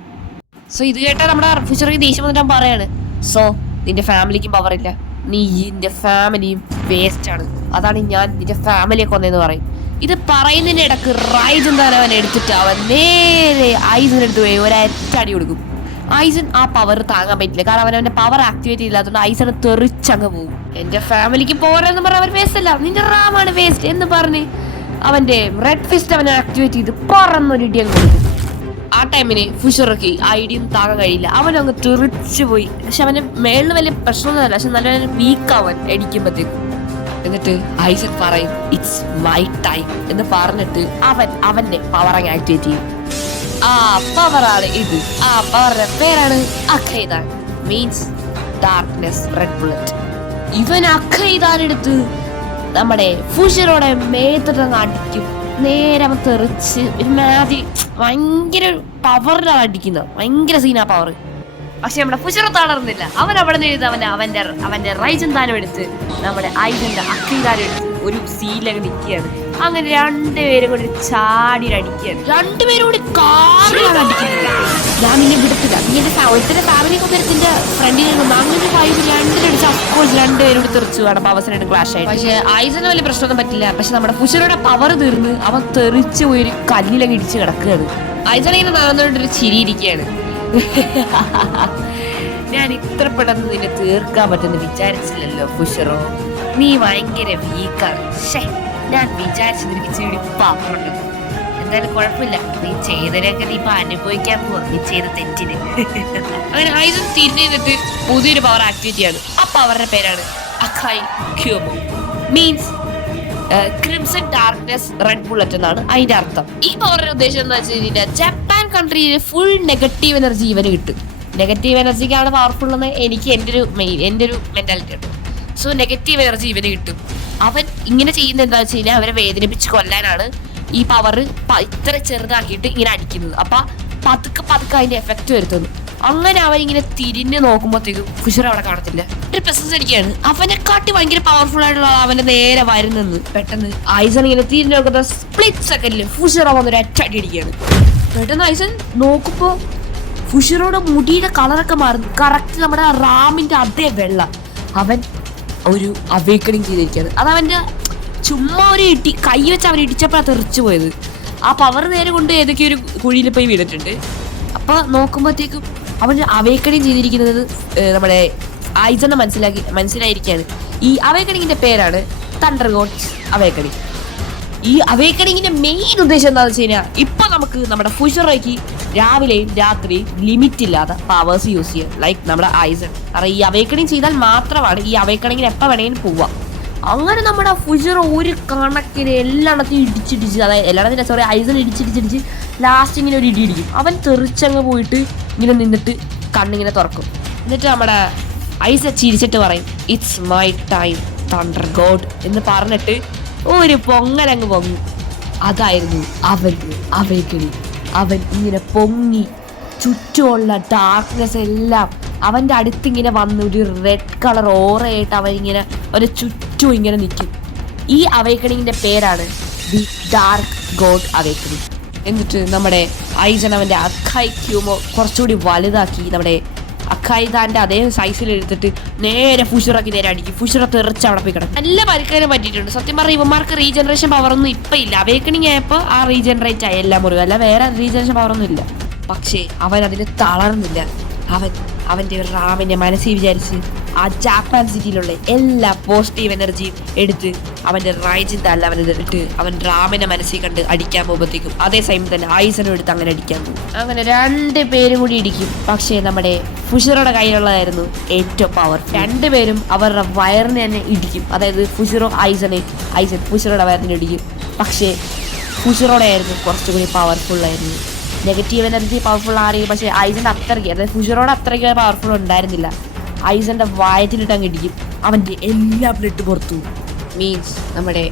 സോ ഇത് കേട്ടാ നമ്മുടെ ഫ്യൂച്ചറിക്ക് ദേഷ്യം വന്നിട്ട് അവൻ പറയാണ്, സോ നിന്റെ ഫാമിലിക്കും പവറില്ല, നീ നിന്റെ ഫാമിലിയും വേസ്റ്റ് ആണ്, അതാണ് ഞാൻ നിന്റെ ഫാമിലിയെ കൊന്നതെന്ന് പറയും. ഇത് പറയുന്നതിന്റെ ഇടക്ക് റൈസ് എന്തായാലും അവൻ എടുത്തിട്ട് അവൻ നേരെ ഐസൻ എടുത്ത് പോയി ഒരടി കൊടുക്കും. ഐസൺ ആ പവർ താങ്ങാൻ പറ്റില്ല, കാരണം അവൻ്റെ പവർ ആക്ടിവേറ്റ് ചെയ്യില്ലാത്തതുകൊണ്ട് ഐസൺ തെറിച്ചങ്ങ് പോകും. എൻ്റെ ഫാമിലിക്ക് പോരാന്ന് പറഞ്ഞാൽ അവൻ വേസ്റ്റ് അല്ല, നിന്റെ റാമാണ് വേസ്റ്റ് എന്ന് പറഞ്ഞ് അവൻ്റെ റെഡ് ഫിസ്റ്റ് അവനെ ആക്ടിവേറ്റ് ചെയ്ത് പറന്നൊരിടി അങ്ങ് കൊടുക്കും. ആ ടൈമിന് ഫുഷറൊക്കെ ആ ഇടിയും താങ്ങാൻ കഴിയില്ല, അവനങ്ങ് തെറിച്ചു പോയി. പക്ഷെ അവൻ്റെ മേളിൽ വലിയ പ്രശ്നമൊന്നുമല്ല, പക്ഷെ നല്ല വീക്ക് അവൻ അടിക്കുമ്പോഴത്തേക്കും. എന്നിട്ട് ഐസൺ പറയും, ഇറ്റ്സ് മൈ ടൈം എന്ന് പറഞ്ഞിട്ട് അവന്റെ പവർ അങ്ങ് ആക്ടിവേറ്റ് ചെയ്യും. ആ പവറാണ് ഇത്. ആ പവറിന്റെ പേരാണ് അഖൈദാൻ, മീൻസ് ഡാർക്ക്നെസ് റെഡ് ബുള്ളറ്റ്. ഇവൻ അഖൈദാൻ എടുത്ത് നമ്മുടെ ഫുഷറോടെ മേത്തങ്ങ് അടിക്കും. നേരെ അവൻ തെറിച്ച് ഒരുമാതിരി ഭയങ്കര പവറിലാണ് അടിക്കുന്നത്, ഭയങ്കര സീനാ പവർ. പക്ഷെ നമ്മുടെ ഫുഷറ തളർന്നില്ല, അവൻ അവിടെ നിന്ന് അവന്റെ റൈജൻ താനം എടുത്ത് നമ്മുടെ ഐസന്റെ അഖൈദാൻ എടുത്ത് ഒരു സീലങ്ങ് നിൽക്കുകയാണ്. അങ്ങനെ രണ്ടുപേരും കൂടി ചാടി അടിക്കുകയാണ്. രണ്ടുപേരും കൂടി കാറിലാണ് അടിക്കുന്നത്. ഞാൻ നിന്നെ വിടത്തില്ല, നീ എന്റെ ഒരുത്തിന്റെ ഫാമിലി കൊല്ലത്തിന്റെ ഫ്രണ്ടിൽ നിന്ന് അങ്ങനെ ഫൈവ് രണ്ടിനടിച്ച് അഫ്കോഴ്സ് രണ്ടുപേരും കൂടി തെറിച്ചു വേണം പവർസിനായിട്ട് ക്ലാഷ് ആയിട്ട്. പക്ഷെ ഐസന് വലിയ പ്രശ്നമൊന്നും പറ്റില്ല. പക്ഷെ നമ്മുടെ ഫുഷറുടെ പവർ തീർന്ന് അവൻ തെറിച്ച് പോയി ഒരു കല്ലിലങ്ങ് ഇടിച്ച് കിടക്കുകയാണ്. ഐസൻ ഇങ്ങനെ നടന്നുകൊണ്ടൊരു ചിരിയിരിക്കുകയാണ്. ഞാൻ ഇത്ര പെട്ടെന്ന് നിന്നെ തീർക്കാൻ പറ്റുമെന്ന് വിചാരിച്ചില്ലല്ലോ ഫുഷറോ, നീ ഭയങ്കര വീക്കാണ്. ഞാൻ വിചാരിച്ചു നിനക്ക് ചെടിപ്പാപ്പുണ്ട്. എന്തായാലും കുഴപ്പമില്ല, നീ ചെയ്തതിനൊക്കെ നീ ഇപ്പൊ അനുഭവിക്കാൻ പോവാ, നീ ചെയ്ത തെറ്റിന്. അങ്ങനെ ഐസൺ തിരിഞ്ഞിട്ട് പുതിയൊരു പവർ ആക്ടിവേറ്റ് ചെയ്യാണ്. ആ പവറിന്റെ പേരാണ് അഖൈ ക്യൂബോ, means crimson darkness red bullet എന്നാണ് അതിന്റെ അർത്ഥം. ഈ പവറിന്റെ ഉദ്ദേശം എന്താ വെച്ച് കഴിഞ്ഞാൽ ജപ്പാൻ കൺട്രിയിൽ ഫുൾ നെഗറ്റീവ് എനർജി ഇവന് കിട്ടും. നെഗറ്റീവ് എനർജിക്കാണ് പവർഫുൾ എന്ന് എനിക്ക് എൻ്റെ ഒരു മെന്റാലിറ്റി ഉണ്ട്. സോ നെഗറ്റീവ് എനർജി ഇവന് കിട്ടും. അവൻ ഇങ്ങനെ ചെയ്യുന്നത് എന്താ വെച്ച് കഴിഞ്ഞാൽ അവരെ വേദനിപ്പിച്ച് കൊല്ലാനാണ് ഈ പവർ ഇത്ര ചെറുതാക്കിയിട്ട് ഇങ്ങനെ അടിക്കുന്നത്. അപ്പൊ പതുക്കെ അതിന്റെ എഫക്റ്റ് വരുത്തുന്നു. അങ്ങനെ അവൻ ഇങ്ങനെ തിരിഞ്ഞ് നോക്കുമ്പോഴത്തേക്കും ഫുഷർ അവിടെ കാണത്തില്ല. ഒരു പ്രസൻസ് അടിക്കുകയാണ്. അവനെക്കാട്ടി ഭയങ്കര പവർഫുൾ ആയിട്ടുള്ള അവന്റെ നേരെ വരുന്നെന്ന് പെട്ടെന്ന് ഐസൺ ഇങ്ങനെ തിരിഞ്ഞ് നോക്കുന്ന സ്പ്ലിറ്റ് സെക്കൻഡിൽ ഫുഷർ വന്നൊരു അറ്റടി അടിക്കുകയാണ്. പെട്ടെന്ന് ഐസൺ നോക്കുമ്പോ ഫുഷറോടെ മുടിയുടെ കളറൊക്കെ മാറുന്നു. കറക്റ്റ് നമ്മുടെ റാമിന്റെ അതേ വെള്ള. അവൻ ഒരു അവേക്കണിങ് ചെയ്തിരിക്കുകയാണ്. അതവന്റെ ചുമ്മാ ഒരു കൈ വെച്ച് അവൻ ഇടിച്ചപ്പോഴാണ് തെറിച്ചു പോയത്. ആ പവർ നേരെ കൊണ്ട് ഏതൊക്കെയോ ഒരു കുഴിയിൽ പോയി വീണിട്ടുണ്ട്. അപ്പൊ നോക്കുമ്പോഴത്തേക്കും അവൻ അവേക്കണിങ് ചെയ്തിരിക്കുന്നത് നമ്മുടെ ഐസനെ മനസ്സിലായിരിക്കുകയാണ് ഈ അവേക്കണിങ്ങിന്റെ പേരാണ് തണ്ടർ ഗോഡ്സ് അവേക്കണിങ്. ഈ അവേക്കണിങ്ങിന്റെ മെയിൻ ഉദ്ദേശം എന്താണെന്ന് വെച്ച് കഴിഞ്ഞാൽ ഇപ്പൊ നമുക്ക് നമ്മുടെ ഫുഷറയ്ക്ക് രാവിലെയും രാത്രി ലിമിറ്റ് ഇല്ലാതെ പവേഴ്സ് യൂസ് ചെയ്യാം. ലൈക്ക് നമ്മുടെ ഐസൺ. കാരണം ഈ അവേക്കണിങ് ചെയ്താൽ മാത്രമാണ് ഈ അവേക്കണിങ്ങിന് എപ്പോൾ വേണമെങ്കിലും പോവാം. അങ്ങനെ നമ്മുടെ ഫുഷർ ഒരു കണക്കിന് എല്ലായിടത്തും ഇടിച്ചിടിച്ച്, അതായത് എല്ലായിടത്തും സോറി ഐസൺ ഇടിച്ചിടിച്ചിടിച്ച് ലാസ്റ്റ് ഇങ്ങനെ ഒരു ഇടി ഇടിക്കും. അവൻ തെറിച്ചങ്ങ് പോയിട്ട് ഇങ്ങനെ നിന്നിട്ട് കണ്ണിങ്ങനെ തുറക്കും. എന്നിട്ട് നമ്മുടെ ഐസൺ ചിരിച്ചിട്ട് പറയും it's my time thunder God എന്ന് പറഞ്ഞിട്ട് ഒരു പൊങ്ങലങ്ങ് പൊങ്ങും. അതായിരുന്നു അവൻ്റെ അവേക്കണിങ്. അവൻ ഇങ്ങനെ പൊങ്ങി ചുറ്റുമുള്ള ഡാർക്ക്നെസ് എല്ലാം അവൻ്റെ അടുത്തിങ്ങനെ വന്ന് ഒരു റെഡ് കളർ ഓറയായിട്ട് അവൻ ഇങ്ങനെ ഒരു ചുറ്റും ഇങ്ങനെ നിൽക്കും. ഈ അവേക്കണിങ്ങിൻ്റെ പേരാണ് ദി ഡാർക്ക് ഗോഡ് അവേക്കണിങ്. എന്നിട്ട് നമ്മുടെ ഐസൺ അവൻ്റെ അഖായ് ക്യൂമോ കുറച്ചുകൂടി വലുതാക്കി നമ്മുടെ അഖായിദാൻ്റെ അതേ സൈസിൽ എടുത്തിട്ട് നേരെ ഫുഷറൊക്കെ നേരെ അടിക്കും. ഫുഷറ തെറിച്ച് അവിടെ പോയി കിടക്കും. നല്ല പരിക്കാനും പറ്റിയിട്ടുണ്ട്. സത്യം പറഞ്ഞാൽ ഇവന്മാർക്ക് റീജനറേഷൻ പവറൊന്നും ഇപ്പം ഇല്ല. അവേക്കണിങ് ആയപ്പോൾ ആ റീജനറേറ്റ് ആയി എല്ലാം മുറിവ്, അല്ല വേറെ റീജനറേഷൻ പവറൊന്നും ഇല്ല. പക്ഷേ അവൻ അതിന് തളർന്നില്ല. അവൻ്റെ റാമിനെ മനസ്സിൽ വിചാരിച്ച് ആ ജാപ്പാൻ സിറ്റിയിലുള്ള എല്ലാ പോസിറ്റീവ് എനർജിയും എടുത്ത് അവൻ്റെ റൈജിൻ്റെ അല്ല അവനിട്ട് അവൻ റാമിനെ മനസ്സിൽ കണ്ട് അടിക്കാൻ പോകുമ്പോഴത്തേക്കും അതേ സമയം തന്നെ ഐസനും എടുത്ത് അങ്ങനെ അടിക്കാൻ പോകും. അങ്ങനെ 2 പേരും കൂടി ഇടിക്കും. പക്ഷേ നമ്മുടെ ഫുഷറോടെ കയ്യിലുള്ളതായിരുന്നു ഏറ്റവും പവർ. 2 പേരും അവരുടെ വയറിനെ തന്നെ ഇടിക്കും. അതായത് ഐസൺ ഫുഷറോടെ വയറിനെ ഇടിക്കും. പക്ഷേ ഫുഷറോടെ ആയിരുന്നു കുറച്ചുകൂടി പവർഫുള്ളായിരുന്നു. നെഗറ്റീവ് എനർജി പവർഫുൾ ആണെങ്കിൽ പക്ഷേ ഐസൻ്റെ അത്രയ്ക്ക്, അതായത് ഫുഷറോടെ അത്രയ്ക്ക് പവർഫുൾ ഉണ്ടായിരുന്നില്ല. ഐസൻ്റെ വയറ്റിലിട്ട് അങ്ങ് ഇടിക്കും. അവൻ്റെ എല്ലാ ബ്ലഡ് പുറത്തു. മീൻസ് നമ്മുടെ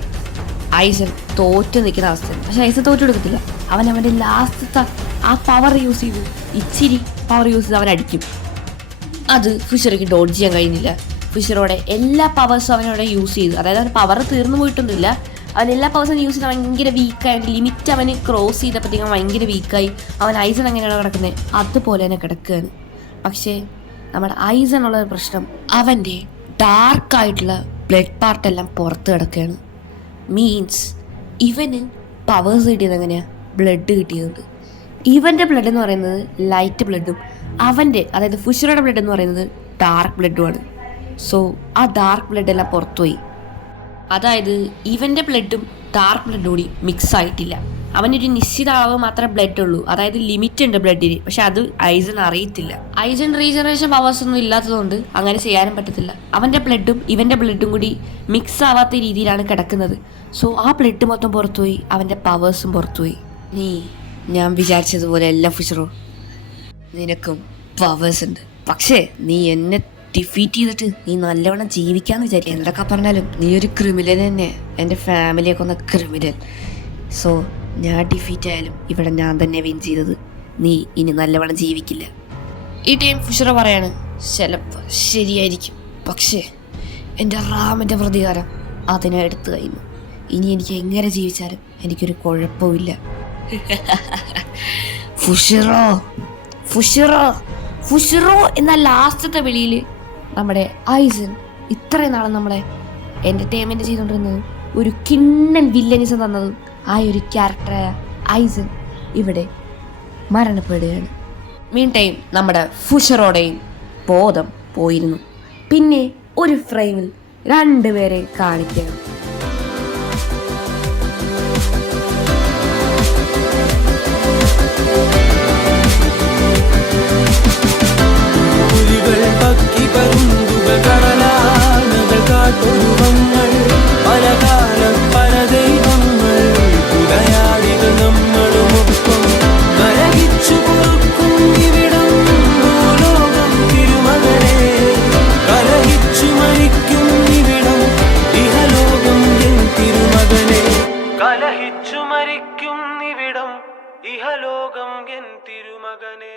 ഐസൺ തോറ്റ് നിൽക്കുന്ന അവസ്ഥ. പക്ഷെ ഐസൺ തോറ്റു കൊടുക്കത്തില്ല. അവൻ്റെ ലാസ്റ്റത്തെ ആ പവർ യൂസ് ചെയ്ത് ഇച്ചിരി പവർ യൂസ് ചെയ്ത് അവൻ അടിക്കും. അത് ഫുഷർക്ക് ഡോഡ്ജ് ചെയ്യാൻ കഴിയുന്നില്ല. ഫുഷറോടെ എല്ലാ പവേഴ്സും അവനോടെ യൂസ് ചെയ്തു. അതായത് അവൻ പവർ തീർന്നു പോയിട്ടൊന്നുമില്ല. അവൻ എല്ലാ പവേഴ്സും യൂസ് ചെയ്ത് ഭയങ്കര വീക്കായിട്ട് ലിമിറ്റ് അവന് ക്രോസ് ചെയ്തപ്പോഴത്തേക്കും ഭയങ്കര വീക്കായി. അവൻ ഐസൺ എങ്ങനെയാണ് കിടക്കുന്നത് അതുപോലെ തന്നെ കിടക്കുകയാണ്. പക്ഷേ നമ്മുടെ ഐസണുള്ള പ്രശ്നം അവൻ്റെ ഡാർക്കായിട്ടുള്ള ബ്ലഡ് പാർട്ടെല്ലാം പുറത്ത് കിടക്കുകയാണ്. മീൻസ് ഇവന് പവേഴ്സ് കിട്ടിയത് എങ്ങനെയാണ്? ബ്ലഡ് കിട്ടിയതുകൊണ്ട്. ഇവൻ്റെ ബ്ലഡ് എന്ന് പറയുന്നത് ലൈറ്റ് ബ്ലഡും അവൻ്റെ അതായത് ഫുഷറുടെ ബ്ലഡ് എന്ന് പറയുന്നത് ഡാർക്ക് ബ്ലഡുമാണ്. സോ ആ ഡാർക്ക് ബ്ലഡെല്ലാം പുറത്തുപോയി. അതായത് ഇവൻ്റെ ബ്ലഡും ഡാർക്ക് ബ്ലഡും കൂടി മിക്സ് ആയിട്ടില്ല. അവനൊരു നിശ്ചിത അളവ് മാത്രമേ ബ്ലഡ് ഉള്ളൂ. അതായത് ലിമിറ്റ് ഉണ്ട് ബ്ലഡിന്. പക്ഷെ അത് ഐസൺ അറിയത്തില്ല. ഐസൺ റീജനറേഷൻ പവേഴ്സ് ഒന്നും ഇല്ലാത്തതുകൊണ്ട് അങ്ങനെ ചെയ്യാനും പറ്റത്തില്ല. അവൻ്റെ ബ്ലഡും ഇവൻ്റെ ബ്ലഡും കൂടി മിക്സ് ആവാത്ത രീതിയിലാണ് കിടക്കുന്നത്. സോ ആ ബ്ലഡ് മൊത്തം പുറത്തുപോയി, അവൻ്റെ പവേഴ്സും പുറത്തുപോയി. ഞാൻ വിചാരിച്ചതുപോലെ അല്ല ഫുഷറോ, നിനക്കും പവേഴ്സ് ഉണ്ട്. പക്ഷേ നീ എന്നെ ഡിഫീറ്റ് ചെയ്തിട്ട് നീ നല്ലവണ്ണം ജീവിക്കാന്ന് വിചാരിക്കുക. എന്തൊക്കെ പറഞ്ഞാലും നീ ഒരു ക്രിമിനൽ തന്നെ, എൻ്റെ ഫാമിലിയെ കൊന്ന ക്രിമിനൽ. സോ ഞാൻ ഡിഫീറ്റ് ആയാലും ഇവിടെ ഞാൻ തന്നെ വിൻ ചെയ്തത്. നീ ഇനി നല്ലവണ്ണം ജീവിക്കില്ല. ഈ ടൈം ഫുഷറ പറയാണ് ചിലപ്പോൾ ശരിയായിരിക്കും, പക്ഷേ എൻ്റെ റാമിൻ്റെ പ്രതികാരം അതിനെ എടുത്തു കഴിഞ്ഞു. ഇനി എനിക്ക് എങ്ങനെ ജീവിച്ചാലും എനിക്കൊരു കുഴപ്പമില്ല. ഫുഷറോ ഫുഷറോ ഫുഷറോ എന്ന ലാസ്റ്റത്തെ വിളിയിൽ നമ്മുടെ ഐസൺ ഇത്രയും നാളും നമ്മളെ എൻ്റർടൈൻമെൻറ്റ് ചെയ്തുകൊണ്ടിരുന്നത് ഒരു കിണ്ണൻ വില്ലനിസം തന്നതും ആ ഒരു ക്യാരക്ടറായ ഐസൺ ഇവിടെ മരണപ്പെടുകയാണ്. മീൻ ടൈം നമ്മുടെ ഫുഷറോടെയും ബോധം പോയിരുന്നു. പിന്നെ ഒരു ഫ്രെയിമിൽ 2 പേരെ കാണിക്കുകയാണ്. മരിക്കും ഇവിടം ഇഹലോകം എൻ തിരുമകനെ.